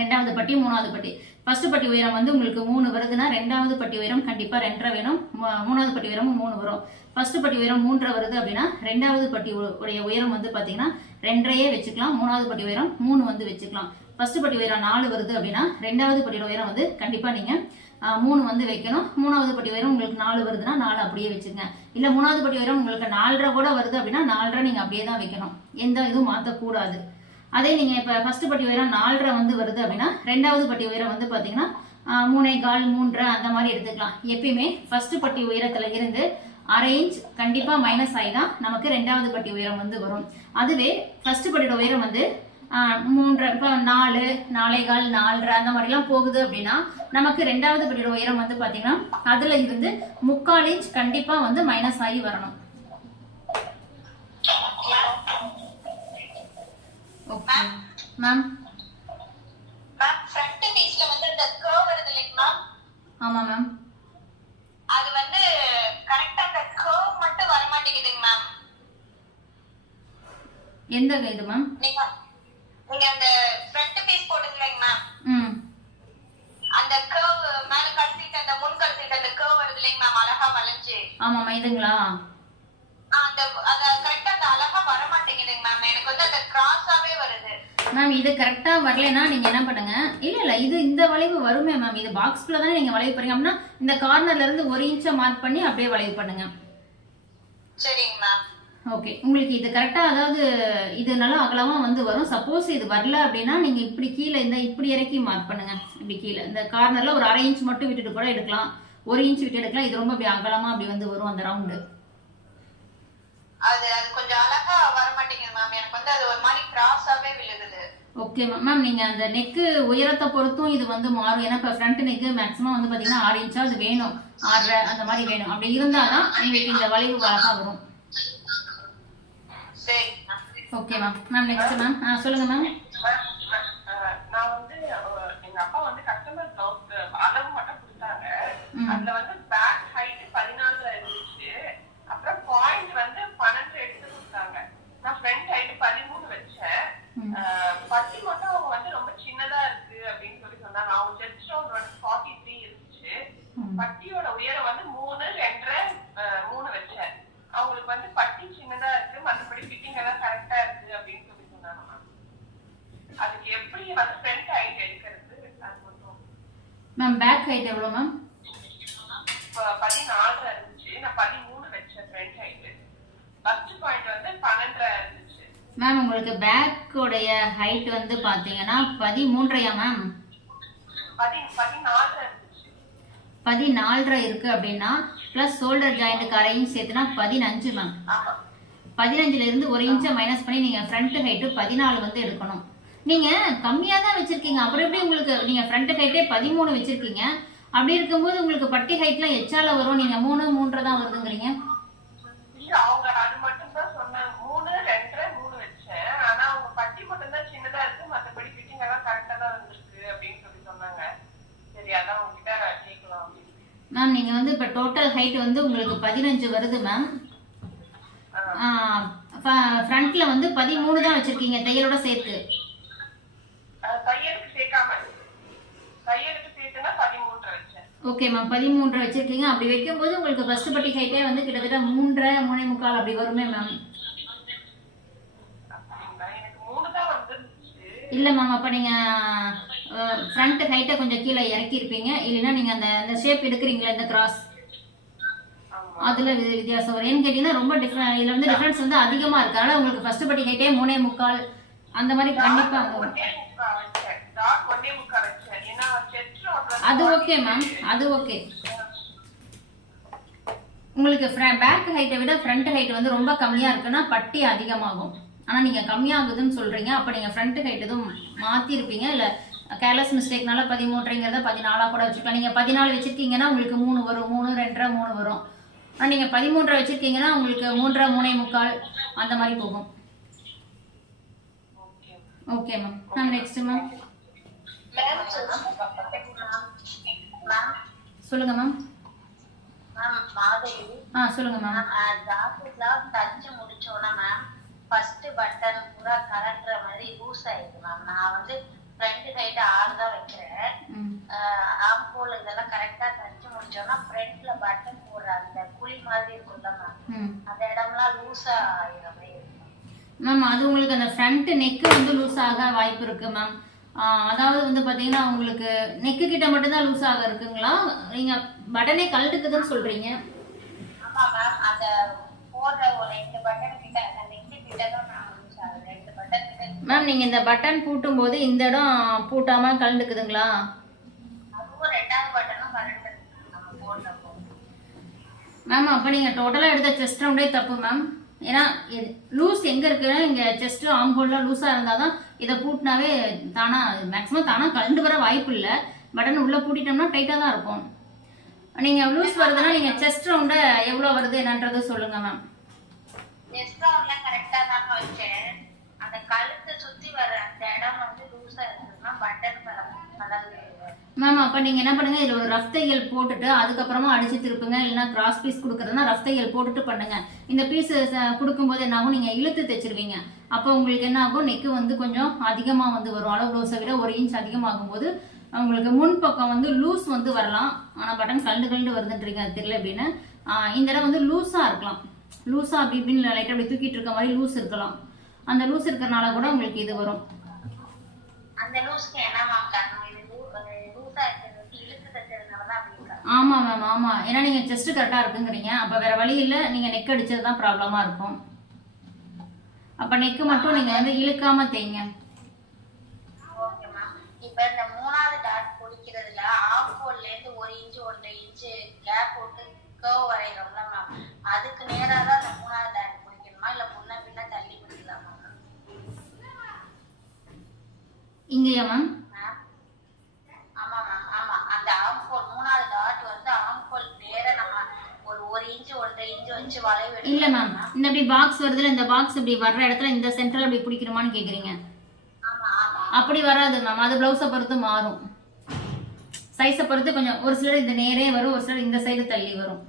2வது பட்டி, 3வது பட்டி. ஃபர்ஸ்ட் பட்டி உயரம் வந்து உங்களுக்கு 3 வருதுன்னா 2வது பட்டி உயரம் கண்டிப்பா 2.5 வேணும். 3வது பட்டி உயரமும் 3 வரும். ஃபர்ஸ்ட் பட்டி உயரம் 3 வருது அப்படின்னா 2வது பட்டி உடைய உயரம் வந்து பாத்தீங்கன்னா 2.5 வச்சுக்கலாம். 3வது பட்டி உயரம் 3 வந்து வச்சுக்கலாம். ஃபர்ஸ்ட் பட்டி உயரம் 4 வருது அப்படின்னா 2வது பட்டியோட உயரம் வந்து கண்டிப்பா நீங்க 3 வந்து வைக்கணும். 3வது பட்டி உயரம் உங்களுக்கு 4 வருதுன்னா 4 அப்படியே வச்சுங்க. இல்ல 3வது பட்டி உயரம் உங்களுக்கு 4.5 கூட வருது அப்படின்னா 4.5 நீங்க அப்படியே தான் வைக்கணும். எந்த இதுவும் மாற்றக்கூடாது. அதே நீங்க இப்ப ஃபர்ஸ்ட் பட்டி உயரம் 4.5 வந்து வருது அப்படின்னா 2வது பட்டி உயரம் வந்து பாத்தீங்கன்னா 3.25, 3.5 அந்த மாதிரி எடுத்துக்கலாம். எப்பயுமே ஃபர்ஸ்ட் பட்டி உயரத்துல இருந்து 1/2 இன்ச் கண்டிப்பா மைனஸ் ஆகி தான் நமக்கு 2வது பட்டி உயரம் வந்து வரும். அதுவே ஃபர்ஸ்ட் பட்டியோட உயரம் வந்து 3, இப்போ 4, 4.25, 4.5 அந்த மாதிரிலாம் போகுது அப்படின்னா நமக்கு 2வது பட்டியோட உயரம் வந்து பாத்தீங்கன்னா அதுல இருந்து 3/4 இன்ச் கண்டிப்பா வந்து மைனஸ் ஆகி வரணும். Okay ma'am. மேம் ஃப்ரண்ட் பீஸ்ல வந்து இந்த கர்வ் வருது இல்லைங்க மேம்? ஆமா மேம். அது வந்து கரெக்ட்டா அந்த கர்வ் மட்டும் வர மாட்டேங்குதுங்க மேம். எந்த இது மேம்? நீங்க அந்த ஃப்ரண்ட் பீஸ் போடுங்களேங்க மேம். அந்த கர்வ் மேல கட்டிட்டு அந்த முன் கட்டிட்டு அந்த கர்வ் வருது இல்லைங்க மேம், அழகா வளைஞ்சு. ஆமாமா, இதுங்களா? அந்த கரெக்ட்டா அந்த அழகா வர மாட்டேங்குதுங்க மேம். எனக்கு வந்து அந்த கிராஸாவே வருது மேம். இது கரெக்டா வரலனா நீங்க என்ன பண்ணுங்க, இல்ல இது இந்த வளைவு வருமே மேம். இது பாக்ஸ்க்குள்ள தானே நீங்க வளைவு பண்ணீங்க அப்படின்னா இந்த கார்னர்ல இருந்து 1 இன்ச்சை மார்க் பண்ணி அப்படியே வளைவு பண்ணுங்க. சரிங்க மேம். ஓகே, உங்களுக்கு இது கரெக்டா, அதாவது இது நல்லா அகலமா வந்து வரும். சப்போஸ் இது வரல அப்படின்னா நீங்க இப்படி கீழே இந்த இப்படி இறக்கி மார்க் பண்ணுங்க. இப்படி கீழே இந்த கார்னர்ல ஒரு 1/2 இன்ச் மட்டும் விட்டுட்டு கூட எடுக்கலாம், 1 இன்ச் விட்டு எடுக்கலாம். இது ரொம்ப அப்படி அகலமா அப்படி வந்து வரும் அந்த ரவுண்டு. அது கொஞ்சம் அழகா வர மாட்டேங்குது மேம். எனக்கு வந்து அது ஒரு மாதிரி கிராஸாவே விழுகுது. Okay ma'am. நீங்க அந்த நெக்கு உயரத்தை பொறுத்தும் இது வந்து மாறும். ஏன்னா இப்ப ஃப்ரண்ட் நெக்கு மேக்ஸிமம் வந்து பாத்தீங்கன்னா 6 இன்ச்சா அது வேணும், 6.5 அந்த மாதிரி வேணும். அப்படி இருந்தாதான் உங்களுக்கு இந்த வளைவு அழகா வரும். சரி okay ma'am. Ma'am next ma'am சொல்லுங்க மேம். நான் வந்து எங்க அப்பா வந்து கஸ்டமர் பிளவுஸ் அளவு மட்டும் கொடுத்தாங்க. அதுல வந்து பேக் ஹைட் 14 இருந்துச்சு. அப்புறம் பாயிண்ட் வந்து 12 எடுத்து கொடுத்தாங்க. நான் ஃப்ரண்ட் ஹைட் 13 வச்சேன். பட்டி மட்டும் அவங்க வந்து ரொம்ப சின்னதா இருக்கு அப்படின்னு சொல்லி சொன்னாங்க. அவங்க செஸ்ட் ரவுண்ட் வந்து 43 இருந்துச்சு. பட்டியோட உயரம் வந்து 3, 2.5, 3 வச்சேன். அவங்களுக்கு வந்து பட்டி சின்னதா இருக்கு, மற்றபடி ஃபிட்டிங் எல்லாம் கரெக்டா இருக்கு அப்படின்னு சொல்லி சொன்னாங்க. அதுக்கு எப்படி வந்து ஃப்ரண்ட் ஹைட் எடுக்கிறது அது மட்டும். மேம் பேக் ஹைட் எவ்வளவு மேம்? 14 இருந்துச்சு. நான் 13 வச்சேன் ஃப்ரண்ட் ஹைட். ஃபர்ஸ்ட் பாயிண்ட் வந்து 12 இருந்துச்சு. மேம் உங்களுக்கு பேக்கோடைய ஹைட் வந்து பாத்தீங்கன்னா 13 மேம்? 14 இருந்துச்சு. 14 இருக்கு அப்படின்னா பிளஸ் ஷோல்டர் ஜாயிண்ட்டுக்கு 1/2 இன்ச் சேர்த்துனா 15 மேம். 15ல இருந்து 1 இன்ச்சை மைனஸ் பண்ணி நீங்க ஃப்ரண்ட் ஹைட்டு 14 வந்து எடுக்கணும். நீங்க கம்மியா தான் வச்சிருக்கீங்க, அப்புறம் எப்படி உங்களுக்கு நீங்க ஃப்ரண்ட் ஹைட்டே 13 வச்சிருக்கீங்க. அப்படி இருக்கும்போது உங்களுக்கு பட்டி ஹைட்லாம் எச்சால வரும், நீங்க 3, 3 தான் வருதுங்கிறீங்க. அவங்க அது மட்டும் தான் சொன்னாங்க. 3, 2, 3 வச்சேன். ஆனா அவங்க பட்டி மட்டும் தான் சின்னதா இருக்கு, மத்தபடி ஃபிட்டிங் எல்லாம் கரெக்டா தான் வந்திருக்கு அப்படின்னு சொல்லி சொன்னாங்க. சரி அதான் உங்ககிட்ட கேட்கலாம் அப்படின்னு. மேம் நீங்க வந்து இப்ப டோட்டல் ஹைட் வந்து உங்களுக்கு 15 வருது மேம். ஃப்ரண்ட்ல வந்து 13 தான் வச்சிருக்கீங்க தையலோட சேர்த்து. தையலுக்கு சேர்க்காம தையலுக்கு சேர்த்துனா 13 வச்சேன். ஓகே மேம், 13 வச்சிருக்கீங்க. அப்படி வைக்கும்போது உங்களுக்கு ஃபர்ஸ்ட் பட்டி ஹைட்டே வந்து கிட்டத்தட்ட 3.5, 3.25 அப்படி வருமே மேம். இல்ல மேம், அப்ப நீங்க ஃப்ரண்ட் ஹைட்டை கொஞ்சம் கீழே இறக்கி இருப்பீங்க. இல்லைன்னா நீங்க அந்த ஷேப் எடுக்கிறீங்களா, இந்த கிராஸ் அதுல வித்தியாசம் வரும். ஏன்னு கேட்டீங்கன்னா ரொம்ப டிஃபரெண்ட், இதுல வந்து டிஃபரன்ஸ் வந்து அதிகமா இருக்கு. அதனால உங்களுக்கு ஃபர்ஸ்ட் பட்டி ஹைட்டே 3.25 அந்த மாதிரி கண்டிப்பா அது ஓகே மேம், அது ஓகே. உங்களுக்கு பேக் ஹைட்டை விட ஃப்ரண்ட் ஹைட் வந்து ரொம்ப கம்மியா இருக்குன்னா பட்டி அதிகமாகும். ஆனா நீங்க கம்மியாகுதுன்னு சொல்றீங்க, அப்ப நீங்க ஃப்ரண்ட் ஹைட் எதுவும் மாத்தி இருப்பீங்க, இல்ல கேர்லெஸ் மிஸ்டேக்னால 13ங்கிறத 14 கூட வச்சுக்கலாம். நீங்க 14 வச்சிருக்கீங்கன்னா உங்களுக்கு 3 வரும், 3 2.5 3 வரும். ஆனா நீங்க 13 வச்சிருக்கீங்கன்னா உங்களுக்கு 3 3.25 அந்த மாதிரி போகும். Okay ma'am. நான் நெக்ஸ்ட் மேம் சொல்லுங்க மேம். சொல்லுங்க மேம். தச்சு முடிச்சோன்னா மேம் ஃபர்ஸ்ட் பட்டன் பூரா கலட்டுற மாதிரி லூஸ் ஆயிடுது மேம். நான் வந்து ஃப்ரண்ட் ஹைட் 6 தான் வைக்கிறேன். ஆம்கோல் இதெல்லாம் கரெக்டா தச்சு முடிச்சோன்னா ஃப்ரண்ட்ல பட்டன் போடுற அந்த குழி மாதிரி இருக்கும்ல மேம், அந்த இடம்லாம் லூஸா ஆயிடுற மாதிரி மேம். அது உங்களுக்கு அந்த ஃப்ரண்ட் நெக் வந்து லூஸ் ஆக வாய்ப்பு இருக்கு மேம். அதாவது வந்து பாத்தீங்கன்னா உங்களுக்கு நெக்கு கிட்ட மட்டும்தான் லூஸ் ஆக இருக்குங்களா? நீங்க பட்டனே கழட்டுக்குதுன்னு சொல்றீங்க. ஆமா மேம், அந்த போடுற ஒரு 2 பட்டன் கிட்ட அந்த நெக்கு கிட்ட தான் நான் லூஸ் ஆகுது. 2 பட்டன் கிட்ட மேம் நீங்க இந்த பட்டன் பூட்டும் போது இந்த இடம் பூட்டாம கழண்டுக்குதுங்களா? அதுவும் 2வது பட்டனும் கழண்டு நம்ம போடுறப்போ. மேம் அப்ப நீங்க டோட்டலா எடுத்த செஸ்ட் ரவுண்டே தப்பு மேம். ஏன்னா லூஸ் எங்க இருக்குன்னா இங்க செஸ்ட் ஆம்ஹோல்ல லூஸா இருந்தாதான் இதை பூட்டினாவே தானா மேக்ஸிமம் தானா கழண்டு வர வாய்ப்பு இல்லை. பட்டன் உள்ள பூட்டிட்டோம்னா டைட்டா தான் இருக்கும். நீங்க லூஸ் வருதுன்னா நீங்க செஸ்ட் ரவுண்ட எவ்வளவு வருது என்னன்றது சொல்லுங்க மேம். செஸ்ட் ரவுண்ட்ல கரெக்டா தான் வச்சேன். அந்த கழுத்தை சுத்தி வர அந்த இடம் வந்து லூஸா இருக்குன்னா பட்டன் கலந்து மேம். அப்ப நீங்க என்ன பண்ணுங்க, இதுல ஒரு ரஃப் தையல் போட்டுட்டு அதுக்கப்புறமா அடிச்சு திருப்புங்க. இல்லைன்னா கிராஸ் பீஸ் கொடுக்கறதுனா ரஃப் தையல் போட்டுட்டு பண்ணுங்க. இந்த பீஸ் கொடுக்கும்போது என்ன ஆகும், நீங்க இழுத்து தைச்சிருவீங்க. அப்போ உங்களுக்கு என்ன ஆகும், நெக்கு வந்து கொஞ்சம் அதிகமா வந்து வரும். அளவு ப்ளவுஸை விட 1 இன்ச் அதிகமாகும் போது உங்களுக்கு முன் பக்கம் வந்து லூஸ் வந்து வரலாம். ஆனா பட்டன் கழண்டு வருதுன்றீங்க, அது தெரியல அப்படின்னு. இந்த இடம் வந்து லூஸா இருக்கலாம். லூஸா அப்படி இப்படின்னு லைட்டா அப்படி தூக்கிட்டு இருக்க மாதிரி லூஸ் இருக்கலாம். அந்த லூஸ் இருக்கிறனால கூட உங்களுக்கு இது வரும். அந்த லூஸ்க்கு என்ன மேம் காரணம்? இது லூஸா இருக்கிறது இழுத்து தைச்சதுனால தான் அப்படி இருக்கா? ஆமா மேம், ஆமா. ஏன்னா நீங்க செஸ்ட் கரெக்டா இருக்குங்கிறீங்க, அப்ப வேற வழி இல்ல, நீங்க நெக் அடிச்சதுதான் ப்ராப்ளமா இருக்கும். அப்ப நெக்கு மட்டும் நீங்க வந்து இழுக்காம தேய்ங்க. Okay ma'am. இப்ப இந்த 3வது டாட் பிடிக்கிறதுல ஆம்ஹோல்ல இருந்து 1 இன்ச் 1.5 இன்ச் கேப் போட்டு கர்வ் வரையறோம்ல மேம், அதுக்கு நேரா தான் அந்த 3வது டாட் பிடிக்கணுமா இல்ல முன்ன பின்ன தள்ளி பிடிக்கலாமா? இங்கயா மேம்? ஆமா மேம், ஆமா. அந்த ஆம்ஹோல் 3வது டாட் வந்து ஆம்ஹோல் நேரா நம்ம ஒரு 1 இன்ச் 1.5 இன்ச் வச்சு வளைவு எடுக்கணும். இல்ல மேம், இந்த இப்படி பாக்ஸ் வருதுல, இந்த பாக்ஸ் இப்படி வர்ற இடத்துல இந்த சென்டர்ல இப்படி பிடிக்கணுமான்னு கேக்குறீங்க. ஆமா ஆமா. அப்படி வராது மேம், அது பிளவுஸை பொறுத்து மாறும். சைஸை பொறுத்து கொஞ்சம் ஒரு சிலர் இந்த நேரே வரும், ஒரு சிலர் இந்த சைடு தள்ளி வரும்.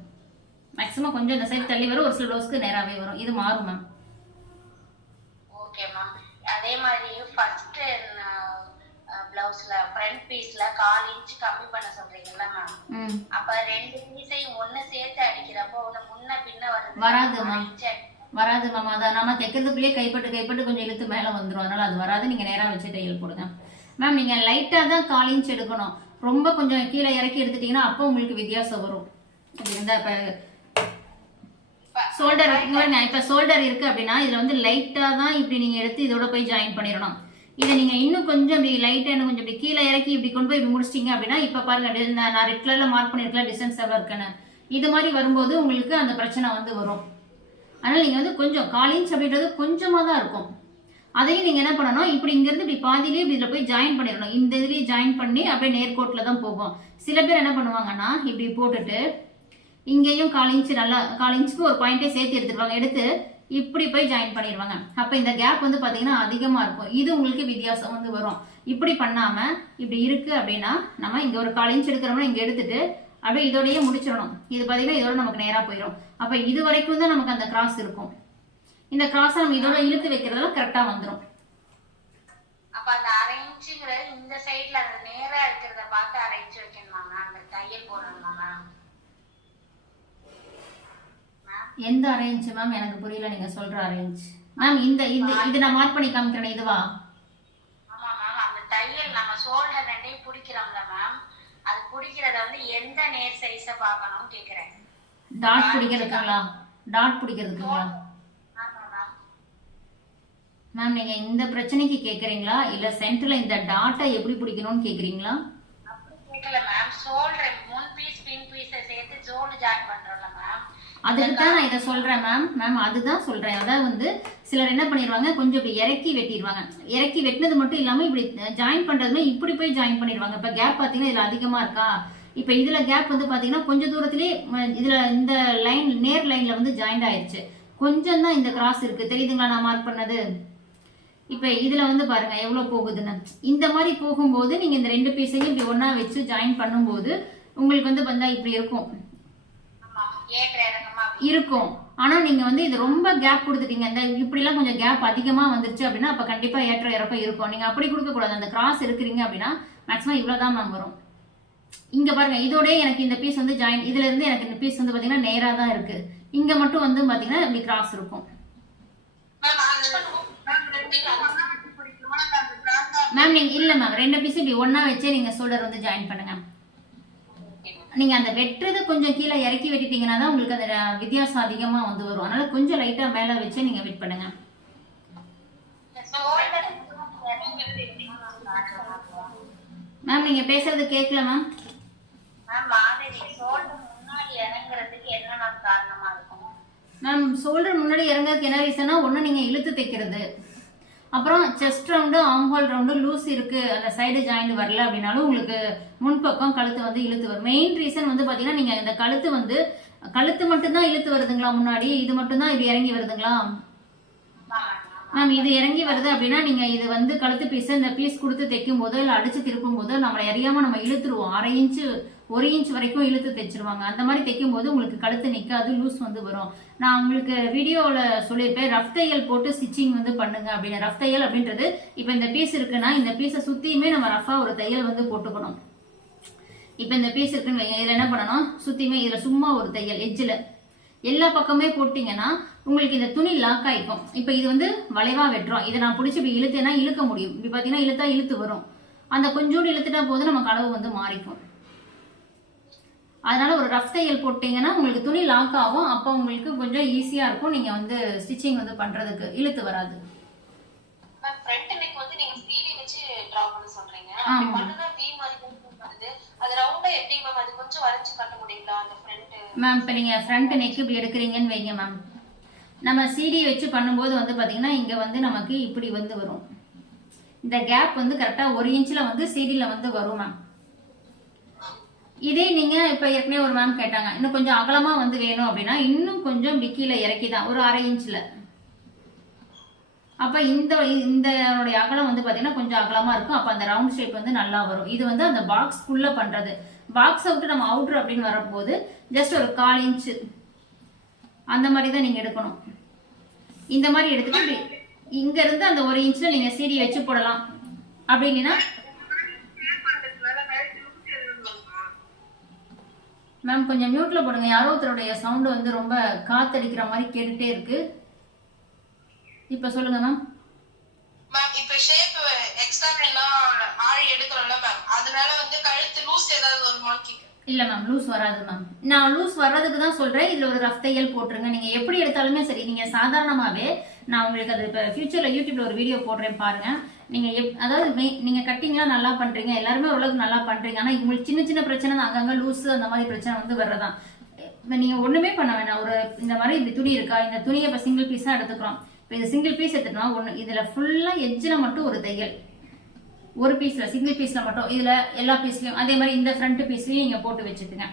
மேக்ஸிமம் கொஞ்சம் இந்த சைடு தள்ளி வரும், ஒரு சில பிளவுஸ்க்கு நேராவே வரும். இது மாறும் மேம். Okay ma'am. அதே மாதிரி ஃபர்ஸ்ட் பிளவுஸ்ல ஃப்ரண்ட் பீஸ்ல 1/4 இன்ச் கம்மி பண்ண சொல்றீங்கல்ல மேம், அப்ப 2 பீஸையும் ஒண்ணு சேர்த்து அடிக்கிறப்போ ஒண்ணு முன்ன பின்ன வராது மேம். வராது மேம். அதை நம்ம தைக்கிறதுக்குள்ளேயே கைப்பட்டு கொஞ்சம் இழுத்து மேல வந்துடும். அதனால அது வராது. நீங்க நேரா வச்சு தையல் போடுங்க மேம். நீங்க லைட்டா தான் 1/4 இன்ச் எடுக்கணும். ரொம்ப கொஞ்சம் கீழே இறக்கி எடுத்துட்டீங்கன்னா அப்போ உங்களுக்கு வித்தியாசம் வரும். ஷோல்டர் இப்ப ஷோல்டர் இருக்கு அப்படின்னா இதுல வந்து லைட்டா தான் இப்படி நீங்க எடுத்து இதோட போய் ஜாயின் பண்ணிடணும். இதை நீங்க இன்னும் கொஞ்சம் இப்படி லைட்டா இன்னும் கொஞ்சம் இப்படி கீழே இறக்கி இப்படி கொண்டு போய் முடிச்சிட்டீங்க அப்படின்னா இப்ப பாருங்க, நான் ரெட் கலர்ல மார்க் பண்ணிருக்கேன் டிஸ்டன்ஸ் எவ்வளவு இருக்குன்னு. இது மாதிரி வரும்போது உங்களுக்கு அந்த பிரச்சனை வந்து வரும். அதனால நீங்க வந்து கொஞ்சம் 1/4 இன்ச் அப்படின்றது கொஞ்சமா தான் இருக்கும். அதையும் நீங்க என்ன பண்ணணும், இப்படி இங்க இருந்து இப்படி பாதியிலேயே இதுல போய் ஜாயின் பண்ணிடணும். இந்த இதுலயே ஜாயின் பண்ணி அப்படியே நேர்கோட்டில் தான் போகும். சில பேர் என்ன பண்ணுவாங்கன்னா இப்படி போட்டுட்டு இங்கேயும் 1/4 இன்ச் நல்லா 1/4 இன்ச்சுக்கு ஒரு பாயிண்டே சேர்த்து எடுத்துருவாங்க. எடுத்து இப்படி போய் ஜாயின் பண்ணிடுவாங்க. அப்ப இந்த கேப் வந்து பாத்தீங்கன்னா அதிகமா இருக்கும். இது உங்களுக்கு வித்தியாசம் வந்து வரும். இப்படி பண்ணாம இப்படி இருக்கு அப்படின்னா நம்ம இங்க ஒரு 1/4 இன்ச் எடுக்கிறோம்னா இங்க எடுத்துட்டு அப்படியே இதோடய முடிச்சிடணும். இது பாத்தீங்கன்னா இதோட நமக்கு நேரா போயிடும். அப்ப இது வரைக்கும் தான் நமக்கு அந்த கிராஸ் இருக்கும். இந்த கிராஸ் நம்ம இதோட இழுத்து வைக்கிறதுல கரெக்டா வந்துடும். அப்ப அந்த 1/2 இன்ச்சுங்கிற இந்த சைடுல அந்த நேரா இருக்கிறத பார்த்து 1/2 இன்ச் வைக்கணுமாங்க அந்த தையல் போடணுமாங்க? எந்த 1/2 இன்ச் மேம்? எனக்கு புரியல நீங்க சொல்ற 1/2 இன்ச் மேம். இது நான் மார்க் பண்ணி காமிக்கிறேன். இதுவா? ஆமா மேம். அந்த தையல் நம்ம ஷோல்டர் ரெண்டையும் பிடிக்கிறோம்ல மேம், அது பிடிக்கிறத வந்து எந்த நேர் சைஸ பார்க்கணும்னு கேக்குறேன். டாட் பிடிக்கிறதுக்குங்களா? டாட் பிடிக்கிறதுக்குங்களா? மேம் நீங்க இந்த பிரச்சனைக்கு கேக்குறீங்களா இல்ல சென்டர்ல இந்த டாட்டை எப்படி பிடிக்கணும்னு கேக்குறீங்களா? அப்படி கேட்கல மேம். ஷோல்டர் முன் பீஸ் பின் பீஸ் சேர்த்து ஜோல்டு ஜாயின் பண்றோம்ல மேம். அதுக்கு தான் நான் இதை சொல்றேன் மேம் அதுதான் சொல்றேன். அதாவது வந்து சிலர் என்ன பண்ணிடுவாங்க, கொஞ்சம் இப்படி இறக்கி வெட்டிடுவாங்க. இறக்கி வெட்டினது மட்டும் இல்லாம இப்படி ஜாயின் பண்றதுமே இப்படி போய் ஜாயின் பண்ணிடுவாங்க. இப்ப கேப் பாத்தீங்கன்னா இதுல அதிகமா இருக்கா, இப்ப இதுல கேப் வந்து பாத்தீங்கன்னா கொஞ்சம் தூரத்திலே இதுல இந்த லைன் நேர் லைன்ல வந்து ஜாயிண்ட் ஆயிருச்சு. கொஞ்சம் தான் இந்த கிராஸ் இருக்கு, தெரியுதுங்களா நான் மார்க் பண்ணது? இப்ப இதுல வந்து பாருங்க எவ்வளவு போகுதுன்னு. இந்த மாதிரி போகும்போது நீங்க இந்த 2 பீஸையும் இப்படி ஒன்னா வச்சு ஜாயின் பண்ணும்போது உங்களுக்கு வந்து வந்தா இப்படி இருக்கும் இருக்கும். ஆனா நீங்க வந்து இது ரொம்ப கேப் கொடுத்துட்டீங்க, இந்த இப்படி எல்லாம் கொஞ்சம் கேப் அதிகமா வந்துருச்சு அப்படின்னா அப்ப கண்டிப்பா ஏற்ற இறக்கம் இருக்கும். நீங்க அப்படி கொடுக்க கூடாது. அந்த கிராஸ் இருக்கிறீங்க அப்படின்னா மேக்ஸிமம் இவ்வளவுதான் மேம் வரும். இங்க பாருங்க இதோட எனக்கு இந்த பீஸ் வந்து ஜாயின், இதுல இருந்து எனக்கு இந்த பீஸ் வந்து பாத்தீங்கன்னா நேரா தான் இருக்கு. இங்க மட்டும் வந்து பாத்தீங்கன்னா இப்படி கிராஸ் இருக்கும். மேம் நீங்க இல்ல மேம் 2 பீஸ் இப்படி ஒன்னா வச்சே நீங்க ஷோல்டர் வந்து ஜாயின் பண்ணுங்க. நீங்க அந்த வெட்டுறது கொஞ்சம் கீழே இறக்கி வெட்டிட்டீங்கன்னா தான் உங்களுக்கு அந்த வித்தியாசம் அதிகமா வந்து வரும். அதனால கொஞ்சம் லைட்டா மேல வச்சு நீங்க வெட் பண்ணுங்க. மேம் நீங்க பேசுறது கேட்கல மேம். மேம் ஷோல்டர் முன்னாடி இறங்கிறதுக்கு என்ன ரீசன்னா, ஒண்ணு நீங்க இழுத்து தைக்கிறது, அப்புறம் chest round armhole round loose இருக்கு, அந்த சைடு ஜாயிண்ட் வரல அப்படின்னாலும் உங்களுக்கு முன்பக்கம் கழுத்து வந்து இழுத்து வரும். மெயின் ரீசன் வந்து பாத்தீங்கன்னா நீங்க இந்த கழுத்து மட்டும்தான் இழுத்து வருதுங்களா, முன்னாடி இது மட்டும்தான் இது இறங்கி வருதுங்களா? மேம் இது இறங்கி வருது அப்படின்னா நீங்க இது வந்து கழுத்து பீஸ் இந்த பீஸ் கொடுத்து தைக்கும் போதோ இல்ல அடிச்சு திருப்பும் போதோ நம்மளை அறியாம நம்ம இழுத்துருவோம். 1/2 இன்ச் 1 இன்ச் வரைக்கும் இழுத்து தைச்சிருவாங்க. அந்த மாதிரி தைக்கும் போது உங்களுக்கு கழுத்து நிக்காது, லூஸ் வந்து வரும். நான் உங்களுக்கு வீடியோல சொல்லியிருப்பேன் ரஃப் தையல் போட்டு ஸ்டிச்சிங் வந்து பண்ணுங்க அப்படின்னு. ரஃப் தையல் அப்படின்றது இப்ப இந்த பீஸ் இருக்குன்னா இந்த பீஸை சுத்தியுமே நம்ம ரஃபா ஒரு தையல் வந்து போட்டுக்கணும். இப்ப இந்த பீஸ் இருக்குன்னு இதுல என்ன பண்ணணும், சுத்தியுமே இதுல சும்மா ஒரு தையல் எட்ஜில் எல்லா பக்கமே போட்டீங்கன்னா உங்களுக்கு இந்த துணி லாக் ஆயிக்கும். இப்ப இது வந்து வளைவா வெட்டுறோம், இதை நான் பிடிச்சி இப்படி இழுத்தேன்னா இழுக்க முடியும். இப்படி பாத்தீங்கன்னா இழுத்தா இழுத்து வரும். அந்த கொஞ்சோண்டு இழுத்துட்டா போது நமக்கு அளவு வந்து மாறிக்கும். அதனால ஒரு ரஃப் தையல் போட்டீங்கன்னா உங்களுக்கு துணி லாக் ஆகும். அப்போ உங்களுக்கு கொஞ்சம் ஈஸியா இருக்கும், நீங்க வந்து ஸ்டிச்சிங் வந்து பண்றதுக்கு இழுத்து வராது. மேம் இப்ப நீங்க ஃப்ரண்ட் நெக் இப்படி எடுக்கிறீங்கன்னு வைங்க மேம், நம்ம சிடி வச்சு பண்ணும்போது வந்து பாத்தீங்கன்னா இங்க வந்து நமக்கு இப்படி வந்து வரும். இந்த கேப் வந்து கரெக்டா 1 இன்ச்ல வந்து சிடில வந்து வரும் மேம். இதே நீங்க இப்ப ஏற்கனவே ஒரு மேம் கேட்டாங்க இன்னும் கொஞ்சம் அகலமா வந்து வேணும் அப்படின்னா இன்னும் கொஞ்சம் இப்படி கீழே இறக்கிதான் ஒரு 1/2 இன்ச்ல. அப்ப இந்த அகலம் வந்து பாத்தீங்கன்னா கொஞ்சம் அகலமா இருக்கும். அப்ப அந்த ரவுண்ட் ஷேப் வந்து நல்லா வரும். இது வந்து அந்த பாக்ஸ்க்குள்ள பண்றது. பாக்ஸ் விட்டு நம்ம அவுட்ரு அப்படின்னு வரும்போது ஜஸ்ட் ஒரு 1/4 இன்ச் அந்த மாதிரி தான் நீங்க எடுக்கணும். இந்த மாதிரி எடுத்துட்டு இங்க இருந்து அந்த 1 இன்ச்ல நீங்க சீடி வச்சு போடலாம். அப்படி இல்லைன்னா மேம் கொஞ்சம் மியூட்ல போடுங்க, யாரோ ஒருத்தருடைய சவுண்ட் வந்து ரொம்ப காத்தடிக்கிற மாதிரி கேட்டுட்டே இருக்கு. இப்ப சொல்லுங்க மேம். மேம் இப்ப ஷேப் எக்ஸ்ட்ரா வேணா ஆழி எடுக்கறோம்ல மேம், அதனால வந்து கழுத்து லூஸ் ஏதாவது வருமான்னு கேக்குறேன். இல்ல மேம் லூஸ் வராது மேம். நான் லூஸ் வர்றதுக்கு தான் சொல்றேன். இதுல ஒரு ரஃப் தையல் போட்டுருங்க. நீங்க எப்படி எடுத்தாலுமே சரி, நீங்க சாதாரணமாவே நான் உங்களுக்கு அது இப்ப ஃபியூச்சர்ல யூடியூப்ல ஒரு வீடியோ போடுறேன் பாருங்க. நீங்க அதாவது நீங்க கட்டிங்லாம் நல்லா பண்றீங்க, எல்லாருமே ஓரளவுக்கு நல்லா பண்றீங்க. ஆனா உங்களுக்கு சின்ன சின்ன பிரச்சனை தான், அங்கங்க லூஸ் அந்த மாதிரி பிரச்சனை வந்து வர்றதான். நீங்க ஒண்ணுமே பண்ண வேணாம். ஒரு இந்த மாதிரி இப்படி துணி இருக்கா, இந்த துணியை இப்ப சிங்கிள் பீஸா எடுத்துக்கிறோம். இப்போ இது சிங்கிள் பீஸ் எடுத்துட்டோம்னா ஒன்று இதுல ஃபுல்லா எட்ஜில் மட்டும் ஒரு தையல், ஒரு பீஸ்ல சிங்கிள் பீஸ்ல மட்டும், இதுல எல்லா பீஸ்லயும் அதே மாதிரி இந்த ஃப்ரண்ட் பீஸ்லயும் நீங்க போட்டு வச்சுக்கோங்க.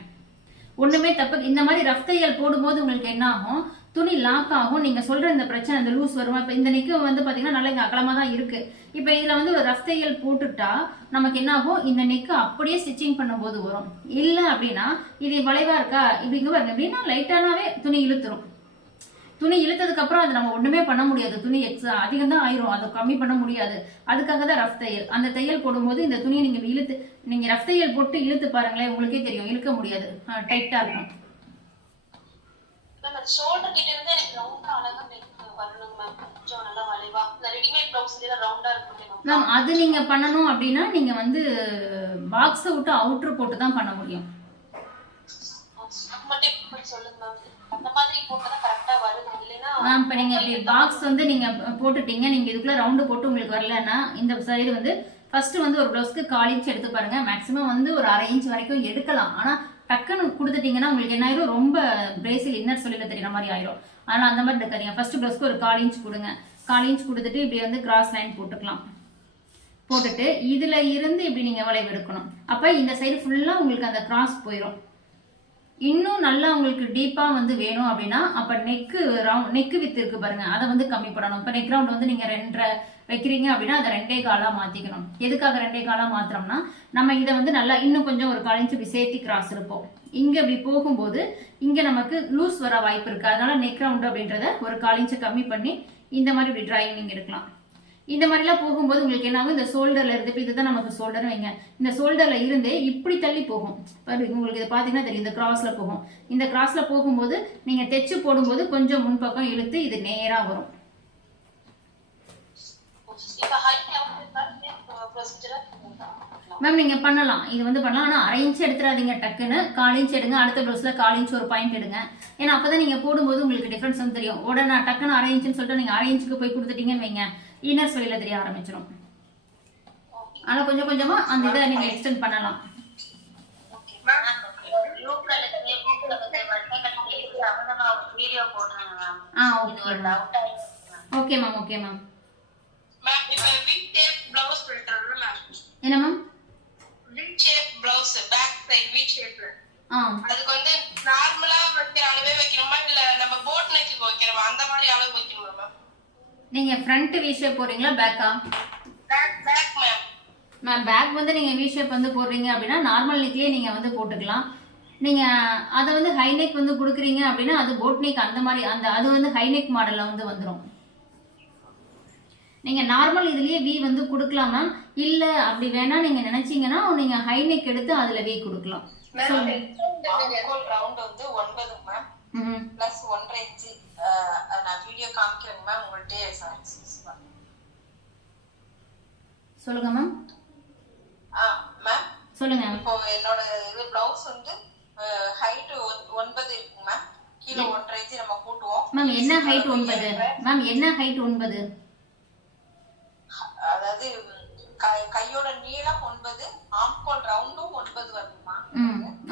ஒண்ணுமே தப்பு. இந்த மாதிரி ரஃப் தையல் போடும்போது உங்களுக்கு என்ன ஆகும், துணி லாக் ஆகும். நீங்க சொல்ற இந்த பிரச்சனை இந்த லூஸ் வருமா, இப்ப இந்த நெக்கு வந்து பாத்தீங்கன்னா நல்லா இங்க அகலமா தான் இருக்கு. இப்ப இதுல வந்து ஒரு ரஃப் தையல் போட்டுட்டா நமக்கு என்ன ஆகும், இந்த நெக்கு அப்படியே ஸ்டிச்சிங் பண்ணும்போது வரும். இல்ல அப்படின்னா இது வளைவா இருக்கா, இப்படிங்க பாருங்க அப்படின்னா லைட்டானாவே துணி இழுத்துரும். துணி இழுத்ததுக்கு அப்புறம் அது நம்ம ஒண்ணுமே பண்ண முடியாது. துணி எக்ஸ்ட்ரா அதிகம் தான் ஆயிரும், அதை கம்மி பண்ண முடியாது. அதுக்காக தான் ரஃப் தையல். அந்த தையல் போடும்போது இந்த துணியை நீங்க ரஃப் தையல் போட்டு இழுத்து பாருங்களேன், உங்களுக்கே தெரியும் இழுக்க முடியாது, டைட்டா இருக்கும். ஷோல்டர் கிட்ட இருந்து எனக்கு ரவுண்டா அழகா வரணும் மேம், கொஞ்சம் நல்லா வளைவா. இந்த ரெடிமேட் ப்ளவுஸ்ல ரவுண்டா இருக்கும் மேம். அது நீங்க பண்ணணும் அப்படின்னா நீங்க வந்து பாக்ஸை விட்டு அவுட்டர் போட்டு தான் பண்ண முடியும். சொல்லுங்க மேம். அந்த மாதிரி போட்டா கரெக்டா வருது. இல்லைன்னா மேம் இப்போ நீங்கள் இப்படி பாக்ஸ் வந்து நீங்கள் போட்டுட்டீங்க, நீங்கள் இதுக்குள்ளே ரவுண்டு போட்டு உங்களுக்கு வரலன்னா இந்த சைடு வந்து ஃபர்ஸ்ட் வந்து ஒரு ப்ளவுஸ்க்கு 1/4 இன்ச் எடுத்து பாருங்க. மேக்ஸிமம் வந்து ஒரு 1/2 இன்ச் வரைக்கும் எடுக்கலாம். ஆனால் டக்குன்னு கொடுத்துட்டீங்கன்னா உங்களுக்கு என்ன ஆயிரும், ரொம்ப பிரேசில் இன்னர் சொல்லில தெரியுற மாதிரி ஆயிரும். அதனால் அந்த மாதிரி எடுக்காதீங்க. ஃபர்ஸ்ட் ப்ளவுஸ்க்கு ஒரு 1/4 இன்ச் கொடுங்க. 1/4 இன்ச் கொடுத்துட்டு இப்படி வந்து கிராஸ் லைன் போட்டுக்கலாம். போட்டுட்டு இதுல இருந்து இப்படி நீங்க வளைவு எடுக்கணும். அப்ப இந்த சைடு ஃபுல்லா உங்களுக்கு அந்த கிராஸ் போயிடும். இன்னும் நல்லா உங்களுக்கு டீப்பா வந்து வேணும் அப்படின்னா அப்ப நெக்கு வித்து இருக்கு பாருங்க, அதை வந்து கம்மி பண்ணணும். இப்ப நெக் ரவுண்ட் வந்து நீங்க 2.5 வைக்கிறீங்க அப்படின்னா அதை 2.25 காலா மாத்திக்கணும். எதுக்காக 2.25 காலா மாத்திரம்னா நம்ம இதை வந்து நல்லா இன்னும் கொஞ்சம் ஒரு 1/4 இன்ச் இப்படி சேர்த்து கிராஸ் இருப்போம். இங்க இப்படி போகும்போது இங்க நமக்கு லூஸ் வர வாய்ப்பு இருக்கு. அதனால நெக் ரவுண்ட் அப்படின்றத ஒரு 1/4 இன்ச் கம்மி பண்ணி இந்த மாதிரி இப்படி டிராயிங் நீங்க எடுக்கலாம். இந்த மாதிரிலாம் போகும்போது உங்களுக்கு என்ன ஆகும், இந்த ஷோல்டர்ல இருந்து இப்போ இதுதான் நமக்கு ஷோல்டர் வைங்க, இந்த ஷோல்டர்ல இருந்து இப்படி தள்ளி போகும். உங்களுக்கு இதை பார்த்தீங்கன்னா தெரியும், இந்த கிராஸ்ல போகும். இந்த கிராஸ்ல போகும்போது நீங்க தைச்சு போடும்போது கொஞ்சம் முன்பக்கம் இழுத்து இது நேரா வரும். மேம் நீங்க பண்ணலாம், இது வந்து பண்ணலாம். ஆனா 1/2 இன்ச் எடுத்துறாதீங்க, டக்குன்னு 1/4 இன்ச் எடுங்க. அடுத்த ப்ளவுஸ்ல 1/4 இன்ச் ஒரு பாயிண்ட் எடுங்க. ஏன்னா அப்பதான் நீங்க போடும்போது உங்களுக்கு டிஃபரன்ஸ் வந்து தெரியும். உடனே டக்குன்னு 1/2 இன்ச்னு சொல்லிட்டு நீங்க 1/2 இன்ச்சுக்கு போய் கொடுத்துட்டீங்கன்னு வைங்க, இன்னர் வெளியில தெரிய ஆரம்பிச்சிடும். ஆனா கொஞ்சம் கொஞ்சமா அந்த இதை நீங்க எக்ஸ்டெண்ட் பண்ணலாம். Okay ma'am, okay ma'am. Ma'am இப்போ வி ஷேப் ப்ளவுஸ் பிரிண்டர்ல மேம் என்ன ma'am? V shape blouse back side V ஷேப்ல அதுக்கு வந்து நார்மலா வைக்கிற அளவே வைக்கணுமா இல்ல நம்ம போட் நெக்கு வைக்கிறோமா அந்த மாதிரி அளவு வைக்கணுமா மேம்? நீங்க ஃப்ரண்ட் வி ஷேப் போடுறீங்களா பேக்கா? Back ma'am. மேம் பேக் வந்து நீங்க வி ஷேப் வந்து போடுறீங்க அப்படின்னா நார்மல் நெக்லயே நீங்க வந்து போட்டுக்கலாம். நீங்க அதை வந்து ஹை நெக் வந்து கொடுக்குறீங்க அப்படின்னா அது போட் நெக் அந்த மாதிரி அது வந்து ஹை நெக் மாடல்ல வந்து வந்துடும். நீங்க நார்மல் இதுலயே வி வந்து கொடுக்கலாம் மேம். இல்ல அப்படி வேணா நீங்க நினைச்சீங்கன்னா நீங்க ஹை நெக் எடுத்து அதுல வி கொடுக்கலாம். ரவுண்ட் வந்து 9 மேம் பிளஸ் 1.5 இன்ச். நான் வீடியோ காமிக்கிறேன் மேம் உங்கள்கிட்ட. சொல்லுங்க மேம். மேம் சொல்லுங்க. இப்போ என்னோட இது பிளவுஸ் வந்து ஹைட் 9 இருக்கு மேம். கீழே 1.5 இன்ச் நம்ம கூட்டுவோம். மேம் என்ன ஹைட் 9? மேம் என்ன ஹைட் 9? அதாவது கையோட நீளம் 9, ஆம்கோல் ரவுண்டும் 9 வருமா?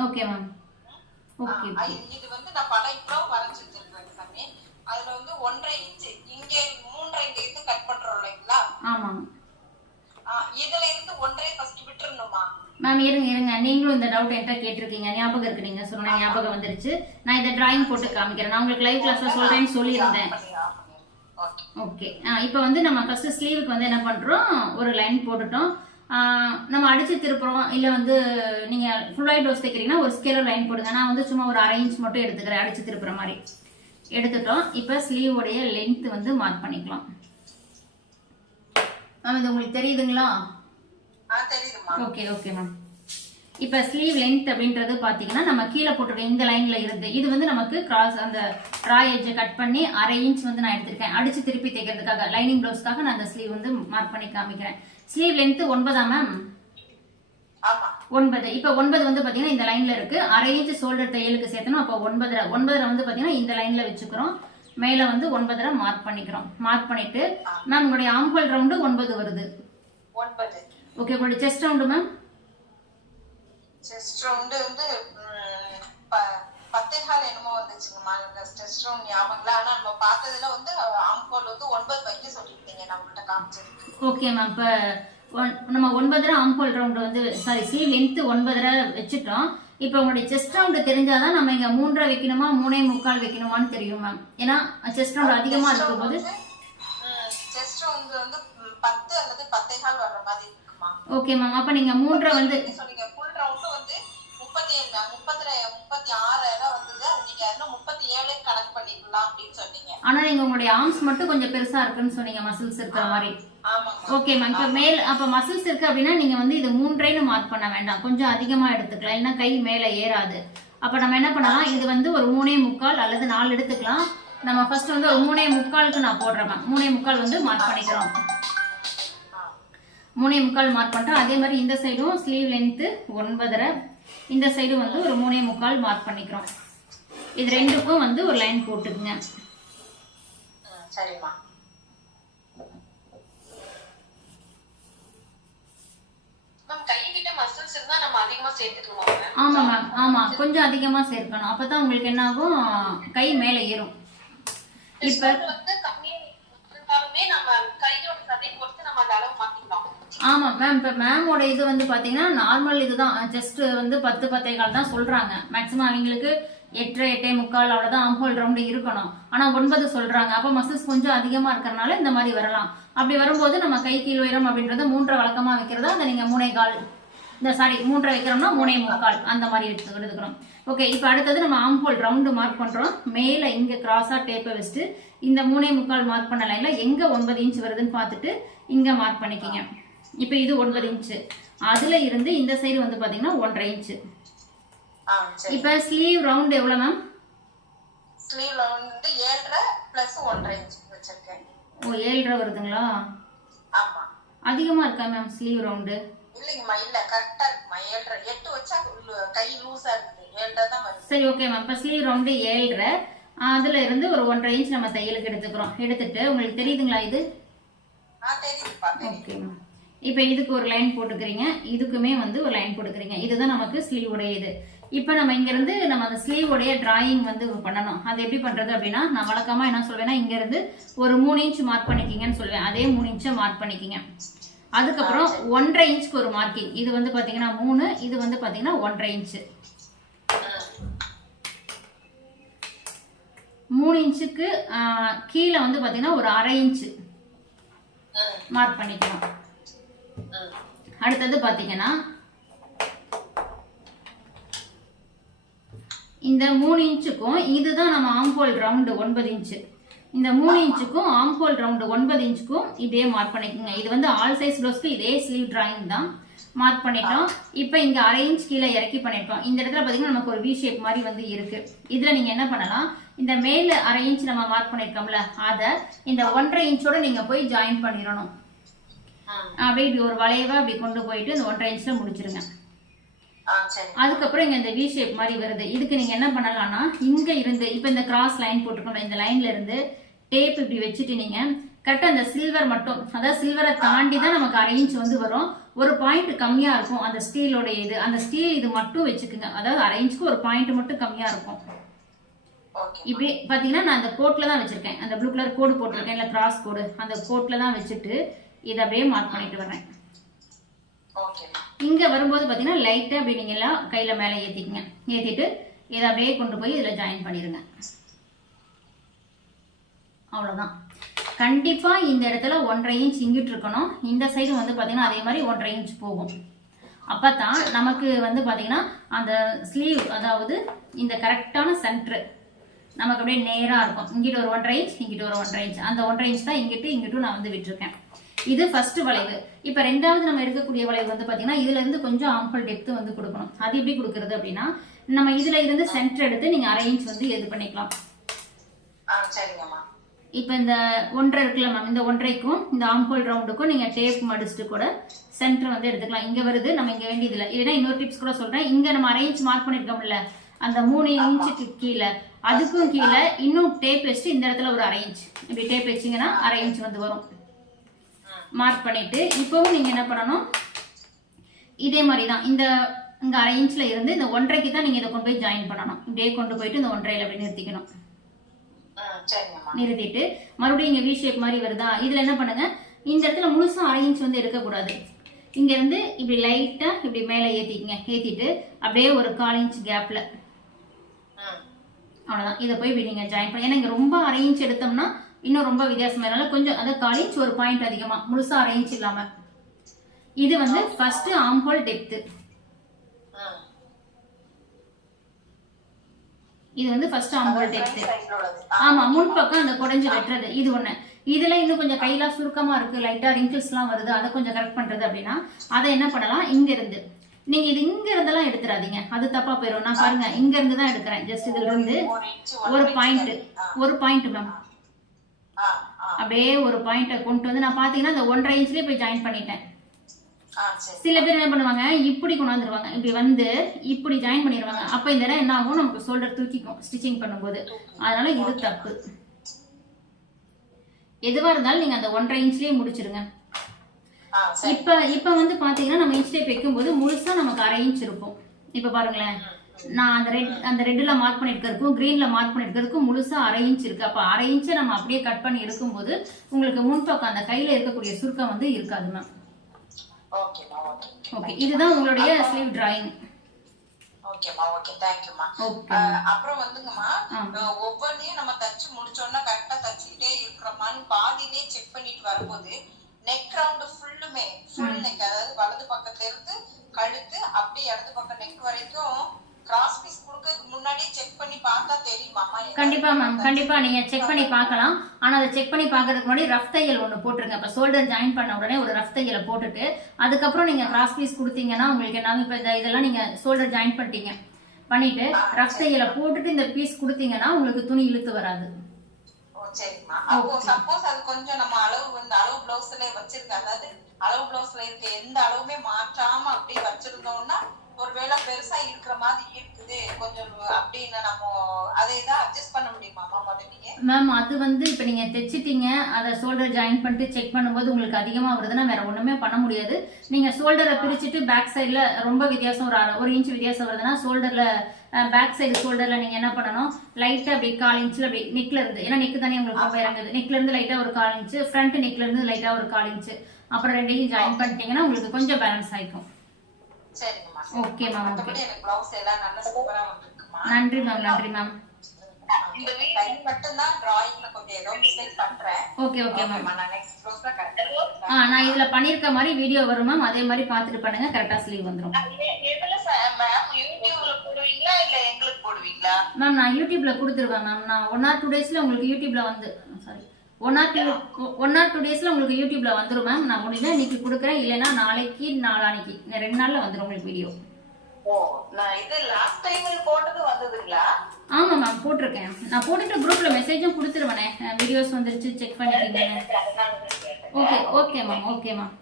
Okay ma'am. ஓகே. இது வந்து நான் படம் இப்போ வரைஞ்சு வச்சிருக்கேன் சாமி. அதுல வந்து 1.5 இன்ச் இங்க 3.5 இன்ச் எடுத்து கட் பண்றோம் இல்லைங்களா? ஆமா. இதுல இருந்து 1.5 ஃபர்ஸ்ட் விட்டுறணுமா? மேம் இருங்க நீங்களும் இந்த டவுட் என்கிட்ட கேட்டிருக்கீங்க, ஞாபகம் இருக்கு. நீங்க சொன்ன ஞாபகம் வந்துருச்சு. நான் இந்த டிராயிங் போட்டு காமிக்கிறேன். நான் உங்களுக்கு லைவ் கிளாஸ்ல சொல்றேன்னு சொல்லியிருந்தேன். ஓகே. இப்போ வந்து நம்ம ஃபர்ஸ்ட் ஸ்லீவுக்கு வந்து என்ன பண்றோம், ஒரு லைன் போட்டுட்டோம். நம்ம அடிச்சு திருப்புறோம். இல்ல வந்து நீங்க ஃபுல் ஐ ப்ளவுஸ் தைக்கிறீங்கன்னா ஒரு ஸ்கேலர் லைன் போடுங்க. நான் வந்து சும்மா ஒரு 1/2 இன்ச் மட்டும் எடுத்துக்கிறேன், அடிச்சு திருப்புற மாதிரி எடுத்துட்டோம். இப்போ ஸ்லீவோடைய லென்த் வந்து மார்க் பண்ணிக்கலாம். மேம் இது உங்களுக்கு தெரியுதுங்களா? Okay okay ma'am. இப்போ ஸ்லீவ் லென்த் அப்படின்றது பார்த்தீங்கன்னா நம்ம கீழே போட்டுருக்கோம் இந்த லைன்ல இருந்து இது வந்து நமக்கு கிராஸ் அந்த ட்ரா எட்ஜை கட் பண்ணி 1/2 இன்ச் வந்து நான் எடுத்திருக்கேன். அடிச்சு திருப்பி தைக்கிறதுக்காக லைனிங் ப்ளவுஸ்க்காக நான் அந்த ஸ்லீவ் வந்து மார்க் பண்ணி காமிக்கிறேன். Sleeve length 9 ma'am? 9. இப்போ 9 வந்து பார்த்தீங்கன்னா இந்த லைன்ல இருக்கு. 1/2 இன்ச் ஷோல்டர் தையலுக்கு சேர்த்தணும். அப்போ 9 வந்து பார்த்தீங்கன்னா இந்த லைன்ல வச்சுக்கிறோம். மேல வந்து 9 மார்க் பண்ணிக்கிறோம். மார்க் பண்ணிட்டு மேம் உங்களுடைய ஆம்ஹோல் ரவுண்டு 9 வருது. 9. ஓகே. உங்களுடைய chest round ma'am? Chest round வந்து 10.5 என்னமோ வந்துச்சுங்கம்மா. இந்த செஸ்ட் ரவுண்ட் ஞாபகம் இல்ல. ஆனா நம்ம பார்த்ததுல வந்து ஆம்ஹோல் வந்து 9 வைக்க சொல்லிருக்கீங்க, நம்மள்ட்ட காமிச்சிருக்கு. Okay ma'am. இப்போ நம்ம 9 ஆம்ஹோல் ரவுண்ட் வந்து சாரி ஸ்லீவ் லென்த் 9 வச்சுட்டோம். இப்போ உங்களுடைய செஸ்ட் ரவுண்ட் தெரிஞ்சாதான் நம்ம இங்க 3.5 வைக்கணுமா 3.25 வைக்கணுமான்னு தெரியும் மேம். ஏன்னா செஸ்ட் ரவுண்ட் அதிகமா இருக்கும்போது செஸ்ட் ரவுண்ட் வந்து 10 அல்லது 10.5 வர்ற மாதிரி இருக்குமா? Okay ma'am. அப்ப நீங்க 3 வந்து சொன்னீங்க. ஃபுல் ரவுண்ட் வந்து 36 வந்தது. அது நீங்க இன்னும் 37 கனெக்ட் பண்ணிக்கலாம் அப்படின்னு சொன்னீங்க. ஆனா நீங்க உங்களுடைய ஆர்ம்ஸ் மட்டும் கொஞ்சம் பெருசா இருக்குன்னு சொன்னீங்க, மசில்ஸ் இருக்கிற மாதிரி. Okay ma'am. இப்போ அப்ப மசில்ஸ் இருக்கு அப்படின்னா நீங்க வந்து இது 3.5 மார்க் பண்ண வேண்டாம், கொஞ்சம் அதிகமா எடுத்துக்கலாம். இல்லைன்னா கை மேல ஏறாது. அப்ப நம்ம என்ன பண்ணலாம், இது வந்து ஒரு 3.25 அல்லது 4 எடுத்துக்கலாம். நம்ம ஃபர்ஸ்ட் வந்து ஒரு 3.25க்கு நான் போடுறேன் மேம். 3.25 வந்து மார்க் பண்ணிக்கிறோம். 3.25 மார்க் பண்ணிட்டோம். அதே மாதிரி இந்த சைடும் ஸ்லீவ் லென்த் 9.5, இந்த சைடு வந்து ஒரு 3.25 மார்க் பண்ணிக்கிறோம். இது ரெண்டுக்கும் வந்து ஒரு லைன் போட்டுக்குங்க. சரிம்மா. ஆமா மேம், ஆமா கொஞ்சம் அதிகமா சேர்க்கணும். அப்பதான் உங்களுக்கு என்ன ஆகும், கை மேல ஏறும். இப்ப ஆமா மேம், இப்ப மேமோட இது வந்து பாத்தீங்கன்னா நார்மல் இதுதான், ஜஸ்ட் வந்து 10 10.15 தான் சொல்றாங்க. மேக்ஸிமம் அவங்களுக்கு 8 8.45 அவ்வளவுதான் ஆம்ஹோல் ரவுண்டு இருக்கணும். ஆனா 9 சொல்றாங்க. அப்ப மசில்ஸ் கொஞ்சம் அதிகமா இருக்கறனால இந்த மாதிரி வரலாம். அப்படி வரும்போது நம்ம கை கீழ் உயரம் அப்படின்றது 3.5 வழக்கமா வைக்கிறதா, அதை நீங்க 3.25 இந்த 3.5 வைக்கிறோம்னா 3.25 அந்த மாதிரி எடுத்துக்கணும். ஓகே, இப்போ அடுத்தது நம்ம ஆம்ஹோல் ரவுண்டு மார்க் பண்றோம். மேல இங்க கிராஸா டேப்பை வச்சுட்டு இந்த 3.25 மார்க் பண்ண லைன்ல எங்க 9 இன்ச் வருதுன்னு பார்த்துட்டு இங்க மார்க் பண்ணிக்கிங்க. இப்போ இது 9 இன்ச், அதுல இருந்து இந்த சைடு வந்து பாத்தீங்கன்னா 1.5 இன்ச். இப்போ ஸ்லீவ் ரவுண்ட் எவ்வளவு ma'am? Sleeve round 7.5 plus 1.5 inch வச்சிருக்கேன். ஓ 7.5 வருதுங்களா? ஆமா. அதிகமா இருக்கா மேம் ஸ்லீவ் ரவுண்ட்? இல்லைங்கம்மா, இல்ல கரெக்டா இருக்குமா. 7.5 8 வச்சா கை லூசா இருக்குது. 7.5 தான் வருது. சரி ஓகே மேம். இப்போ ஸ்லீவ் ரவுண்ட் 7.5, அதுல இருந்து ஒரு 1.5 இன்ச் நம்ம தையலுக்கு எடுத்துக்கிறோம். எடுத்துட்டு உங்களுக்கு தெரியுதுங்களா இது? Okay ma'am. இப்போ இதுக்கு ஒரு லைன் போட்டுக்கிறீங்க, இதுக்குமே வந்து ஒரு லைன் போட்டுக்கிறீங்க. இதுதான் நமக்கு ஸ்லீவ் உடைய இது. இப்போ நம்ம இங்க இருந்து நம்ம அந்த ஸ்லீவ் உடைய டிராயிங் வந்து பண்ணணும். அது எப்படி பண்றது அப்படின்னா, நான் வழக்கமா என்ன சொல்வேன்னா, இங்க இருந்து ஒரு 3 இன்ச் மார்க் பண்ணிக்கிங்கன்னு சொல்லுவேன். அதே 3 இன்ச்சை மார்க் பண்ணிக்கிங்க. அதுக்கப்புறம் 1.5 இன்ச்சுக்கு ஒரு மார்க்கிங். இது வந்து பாத்தீங்கன்னா 3, இது வந்து பாத்தீங்கன்னா 1.5 இன்ச். 3 இன்ச்சுக்கு கீழே வந்து பாத்தீங்கன்னா ஒரு 1/2 இன்ச் மார்க் பண்ணிக்கணும். அடுத்தது பாத்தீங்கன்னா இந்த 3 இன்ச்சுக்கும் இதுதான் நம்ம ஆம்ஹோல் ரவுண்டு 9 இன்ச். இந்த 3 இன்ச்சுக்கும் ஆம்ஹோல் ரவுண்டு 9 இன்ச்சுக்கும் இதே மார்க் பண்ணிக்கோங்க. இது வந்து ஆல் சைஸ் ப்ளவுஸ்க்கு இதே ஸ்லீவ் டிராயிங் தான். மார்க் பண்ணிட்டோம். இப்போ இங்க 1/2 இன்ச் கீழே இறக்கி பண்ணிட்டோம். இந்த இடத்துல பாத்தீங்கன்னா நமக்கு ஒரு வி ஷேப் மாதிரி வந்து இருக்கு. இதுல நீங்க என்ன பண்ணலாம், இந்த மேல 1/2 இன்ச் நம்ம மார்க் பண்ணிருக்கோம்ல, அத இந்த 1.5 இன்ச்சோட நீங்க போய் ஜாயின் பண்ணிடணும். அப்படியே இப்படி ஒரு வளைவா அப்படி கொண்டு போயிட்டு இந்த 1.5 இன்ச்ல முடிச்சிருங்க. அதுக்கப்புறம் இங்க இந்த வி ஷேப் மாதிரி வருது. இதுக்கு நீங்க என்ன பண்ணலாம்னா, இங்க இருந்து இப்ப இந்த கிராஸ் லைன் போட்டுக்கணும். இந்த லைன்ல இருந்து டேப் இப்படி வச்சுட்டு நீங்க கரெக்டா அந்த சில்வர் மட்டும், அதாவது சில்வரை தாண்டி தான் நமக்கு 1/2 இன்ச் வந்து வரும். ஒரு பாயிண்ட் கம்மியா இருக்கும் அந்த ஸ்டீலோட இது, அந்த ஸ்டீல் இது மட்டும் வச்சுக்குங்க. அதாவது 1/2 இன்ச்சுக்கு ஒரு பாயிண்ட் மட்டும் கம்மியா இருக்கும். இப்படி பாத்தீங்கன்னா நான் அந்த கோட்ல தான் வச்சிருக்கேன். அந்த ப்ளூ கலர் கோடு போட்டிருக்கேன், இல்ல கிராஸ் கோடு, அந்த கோட்ல தான் வச்சுட்டு இதை அப்படியே மார்க் பண்ணிட்டு வரேன். இங்க வரும்போது பாத்தீங்கன்னா லைட்டா அப்படி நீங்க எல்லாம் கையில மேல ஏத்திக்கங்க. ஏத்திட்டு இதை அப்படியே கொண்டு போய் இதுல ஜாயின் பண்ணிருங்க. அவ்வளவுதான். கண்டிப்பா இந்த இடத்துல 1.5 இன்ச் இங்கிட்டு இருக்கணும். இந்த சைடு வந்து பாத்தீங்கன்னா அதே மாதிரி 1.5 இன்ச் போகும். அப்பதான் நமக்கு வந்து பாத்தீங்கன்னா அந்த ஸ்லீவ், அதாவது இந்த கரெக்டான சென்டர் நமக்கு அப்படியே நேரா இருக்கும். இங்கிட்டு ஒரு 1.5 இன்ச், இங்கிட்டு ஒரு 1.5 இன்ச். அந்த 1.5 இன்ச் தான் இங்கிட்டும் நான் வந்து விட்டுருக்கேன். இது ஃபர்ஸ்ட் வளைவு. இப்ப ரெண்டாவது நம்ம எடுக்கக்கூடிய வளைவு வந்து பாத்தீங்கன்னா இதுல இருந்து கொஞ்சம் ஆம்ஹோல் டெப்த் வந்து கொடுக்கணும். அது எப்படி கொடுக்கறது அப்படின்னா, நம்ம இதுல இருந்து சென்டர் எடுத்து நீங்க 1/2 இன்ச் வந்து இது பண்ணிக்கலாம். இப்ப இந்த 1.5 இருக்குல்ல மேம், இந்த 1.5க்கும் இந்த ஆம்ஹோல் ரவுண்டுக்கும் நீங்க டேப் மடிச்சுட்டு கூட சென்டர் வந்து எடுத்துக்கலாம். இங்க வருது, நம்ம இங்க வேண்டியதுல. இல்லைன்னா இன்னொரு டிப்ஸ் கூட சொல்றேன். இங்க நம்ம 1/2 இன்ச் மார்க் பண்ணிருக்கோம்ல, அந்த 3 இன்ச்சுக்கு கீழே, அதுக்கும் கீழே இன்னும் டேப் வச்சுட்டு இந்த இடத்துல ஒரு 1/2 இன்ச் இப்படி டேப் வச்சீங்கன்னா 1/2 இன்ச் வந்து வரும். மார்க் பண்ணிட்டு இப்பவும் நீங்க என்ன பண்ணணும், இதே மாதிரி தான் இந்த இங்க 1/2 இன்ச்ல இருந்து இந்த 1.5க்கு தான் நீங்க இதை கொண்டு போய் ஜாயின் பண்ணணும். இப்படியே கொண்டு போயிட்டு இந்த 1.5ல அப்படி நிறுத்திக்கணும். நிறுத்திட்டு மறுபடியும் இங்க வி ஷேப் மாதிரி வருதா, இதுல என்ன பண்ணுங்க, இந்த இடத்துல முழுசா 1/2 இன்ச் வந்து எடுக்கக்கூடாது. இங்க இருந்து இப்படி லைட்டா இப்படி மேல ஏத்திக்கங்க. ஏத்திட்டு அப்படியே ஒரு 1/4 இன்ச் கேப்ல, அவ்வளவுதான். இதை போய் நீங்க ஜாயின் பண்ணி, ஏன்னா இங்க ரொம்ப 1/2 இன்ச் எடுத்தோம்னா இன்னும் ரொம்ப வித்தியாசமானால கொஞ்சம் அதாவது 1/4 இன்ச் ஒரு பாயிண்ட் அதிகமா, முழுசா 1/2 இன்ச் இல்லாம. இது வந்து ஃபர்ஸ்ட் ஆம்ஹோல் டெப்த். இது வந்து ஃபர்ஸ்ட் ஆம்ஹோல் டெப்த். ஆமா, முன்பக்கம் அந்த குடஞ்சு வெட்டுறது இது ஒண்ணு. இதுல இன்னும் கொஞ்சம் கையெல்லாம் சுருக்கமா இருக்கு, லைட்டா ரிங்கிள்ஸ் எல்லாம் வருது, அதை கொஞ்சம் கரெக்ட் பண்றது அப்படின்னா அதை என்ன பண்ணலாம், இங்க இருந்து நீங்க இது இங்க இருந்தெல்லாம் எடுத்துறாதீங்க, அது தப்பா போயிடும். நான் பாருங்க இங்க இருந்து தான் எடுக்கிறேன். ஜஸ்ட் இதுல இருந்து ஒரு பாயிண்ட் மேம், அப்படியே ஒரு பாயிண்ட கொண்டு வந்து நான் பாத்தீங்கன்னா இந்த 1.5 இன்ச்லயே போய் ஜாயின் பண்ணிட்டேன். சரி. சில பேர் என்ன பண்ணுவாங்க, இப்படி கொண்டாந்துருவாங்க, இப்படி வந்து இப்படி ஜாயின் பண்ணிடுவாங்க. அப்ப இந்த இடம் என்ன ஆகும், நமக்கு ஷோல்டர் தூக்கிக்கும் ஸ்டிச்சிங் பண்ணும்போது. அதனால இது தப்பு. எதுவா இருந்தாலும் நீங்க அந்த 1.5 இன்ச்லயே முடிச்சிருங்க. இப்ப வந்து பாத்தீங்கன்னா நம்ம இன்ச் டேப் வைக்கும்போது முழுசா நமக்கு 1/2 இன்ச் இருக்கும். இப்ப பாருங்களேன், நான் அந்த ரெட்ல மார்க் பண்ணிருக்கிறதுக்கும் கிரீன்ல மார்க் பண்ணிருக்கிறதுக்கும் முழுசா 1/2 இன்ச் இருக்கு. அப்ப 1/2 இன்ச்சை நம்ம அப்படியே கட் பண்ணி எடுக்கும்போது உங்களுக்கு முன்பக்கம் அந்த கையில இருக்கக்கூடிய சுருக்கம் வந்து இருக்காது மேம். ஓகே, இதுதான் உங்களுடைய ஸ்லீவ் டிராயிங். ஓகேமா, ஓகே, தேங்க்யூமா. அப்புறம் வந்துங்கம்மா, ஒவ்வொன்றையும் நம்ம தச்சு முடிச்சோம்னா கரெக்டா தச்சுக்கிட்டே இருக்கிறோமான்னு பாதியிலே செக் பண்ணிட்டு வரும்போது நெக் ரவுண்ட் ஃபுல்லுமே ஃபுல் நெக், அதாவது வலது பக்கத்துல இருந்து கழுத்து அப்படியே இடது பக்கம் நெக் வரைக்கும் கிராஸ் பீஸ் கொடுக்கறதுக்கு முன்னாடியே செக் பண்ணி பார்த்தா தெரியுமாமா? கண்டிப்பா மேம், கண்டிப்பா நீங்க செக் பண்ணி பார்க்கலாம். ஆனா அதை செக் பண்ணி பார்க்கறதுக்கு முன்னாடி ரஃப் தையல் ஒன்று போட்டுருங்க. இப்போ ஷோல்டர் ஜாயின் பண்ண உடனே ஒரு ரஃப் தையலை போட்டுட்டு அதுக்கப்புறம் நீங்க கிராஸ் பீஸ் கொடுத்தீங்கன்னா உங்களுக்கு என்ன, இப்போ இதெல்லாம் நீங்க ஷோல்டர் ஜாயின் பண்ணிட்டு ரஃப் தையலை போட்டுட்டு இந்த பீஸ் கொடுத்தீங்கன்னா உங்களுக்கு துணி இழுத்து வராது. சரிம்மா. அப்போ சப்போஸ் அது கொஞ்சம் நம்ம அளவு பிளவுஸ்ல வச்சிருக்க, அதாவது அளவு பிளவுஸ்ல இருக்க எந்த அளவுமே மாற்றாம அப்படியே வச்சிருந்தோம்னா ஒருவேளை பெருசா இருக்கிற மாதிரி இருக்குது கொஞ்சம் அப்படின்னு நம்ம அதை தான் அட்ஜஸ்ட் பண்ண முடியுமாமா முதல்லயே? மேம் அது வந்து இப்போ நீங்க தைச்சிட்டீங்க, அதை ஷோல்டர் ஜாயின் பண்ணிட்டு செக் பண்ணும்போது உங்களுக்கு அதிகமா வருதுன்னா வேற ஒண்ணுமே பண்ண முடியாது. நீங்க ஷோல்டரை பிரிச்சுட்டு பேக் சைட்ல ரொம்ப வித்தியாசம் ஒரு இன்ச் வித்தியாசம் வருதுன்னா ஷோல்டர்ல பேக் சைடு ஷோல்டர்ல நீங்க என்ன பண்ணணும், லைட்டா அப்படி 1/4 இன்ச்ல அப்படி நெக்ல இருந்து, ஏன்னா நெக் தானே உங்களுக்கு ரொம்ப இறங்குது, நெக்ல இருந்து லைட்டா ஒரு 1/4 இன்ச், ஃப்ரண்ட் நெக்ல இருந்து லைட்டா ஒரு 1/4 இன்ச், அப்புறம் ரெண்டையும் ஜாயின் பண்ணிட்டீங்கன்னா உங்களுக்கு கொஞ்சம் பேலன்ஸ் ஆயிக்கும். சரிங்கம்மா. Okay ma'am. மத்தபடி எனக்கு பிளவுஸ் எல்லாம் நல்லா சூப்பரா வந்திருக்குமா? நன்றி மேம், நன்றி மேம். இந்த டைம் மட்டும் தான் டிராயிங்ல கொஞ்சம் ஏதோ மிஸ்டேக் பண்றேன். Okay ma'am. நான் நெக்ஸ்ட் ப்ளவுஸ்ல கரெக்ட்டா நான் இதுல பண்ணிருக்க மாதிரி வீடியோ வரும் மேம், அதே மாதிரி பாத்துட்டு பண்ணுங்க, கரெக்டா ஸ்லீவ் வந்துரும். எதுல மேம் யூடியூப்ல போடுவீங்களா இல்ல எங்களுக்கு போடுவீங்களா? மேம் நான் யூடியூப்ல கொடுத்துருவேன் மேம். நான் 1 or 2 டேஸ்ல உங்களுக்கு யூடியூப்ல வந்து சாரி 1 or 2 டேஸ்ல உங்களுக்கு யூடியூப்ல வந்துரும் மேம். நான் முடிஞ்சா இன்னைக்கு கொடுக்குறேன், இல்லைன்னா நாளைக்கு நாளானிக்கு 2 நாள்ல வந்துரும் உங்களுக்கு வீடியோ. ஓ, நான் இது லாஸ்ட் டைம் போட்டது வந்ததுங்களா? ஆமா மேம், போட்டிருக்கேன். நான் போட்டுட்டு குரூப்ல மெசேஜும் கொடுத்துருவேனே, வீடியோஸ் வந்துருச்சு செக் பண்ணிட்டீங்க. Okay ma'am, okay ma'am.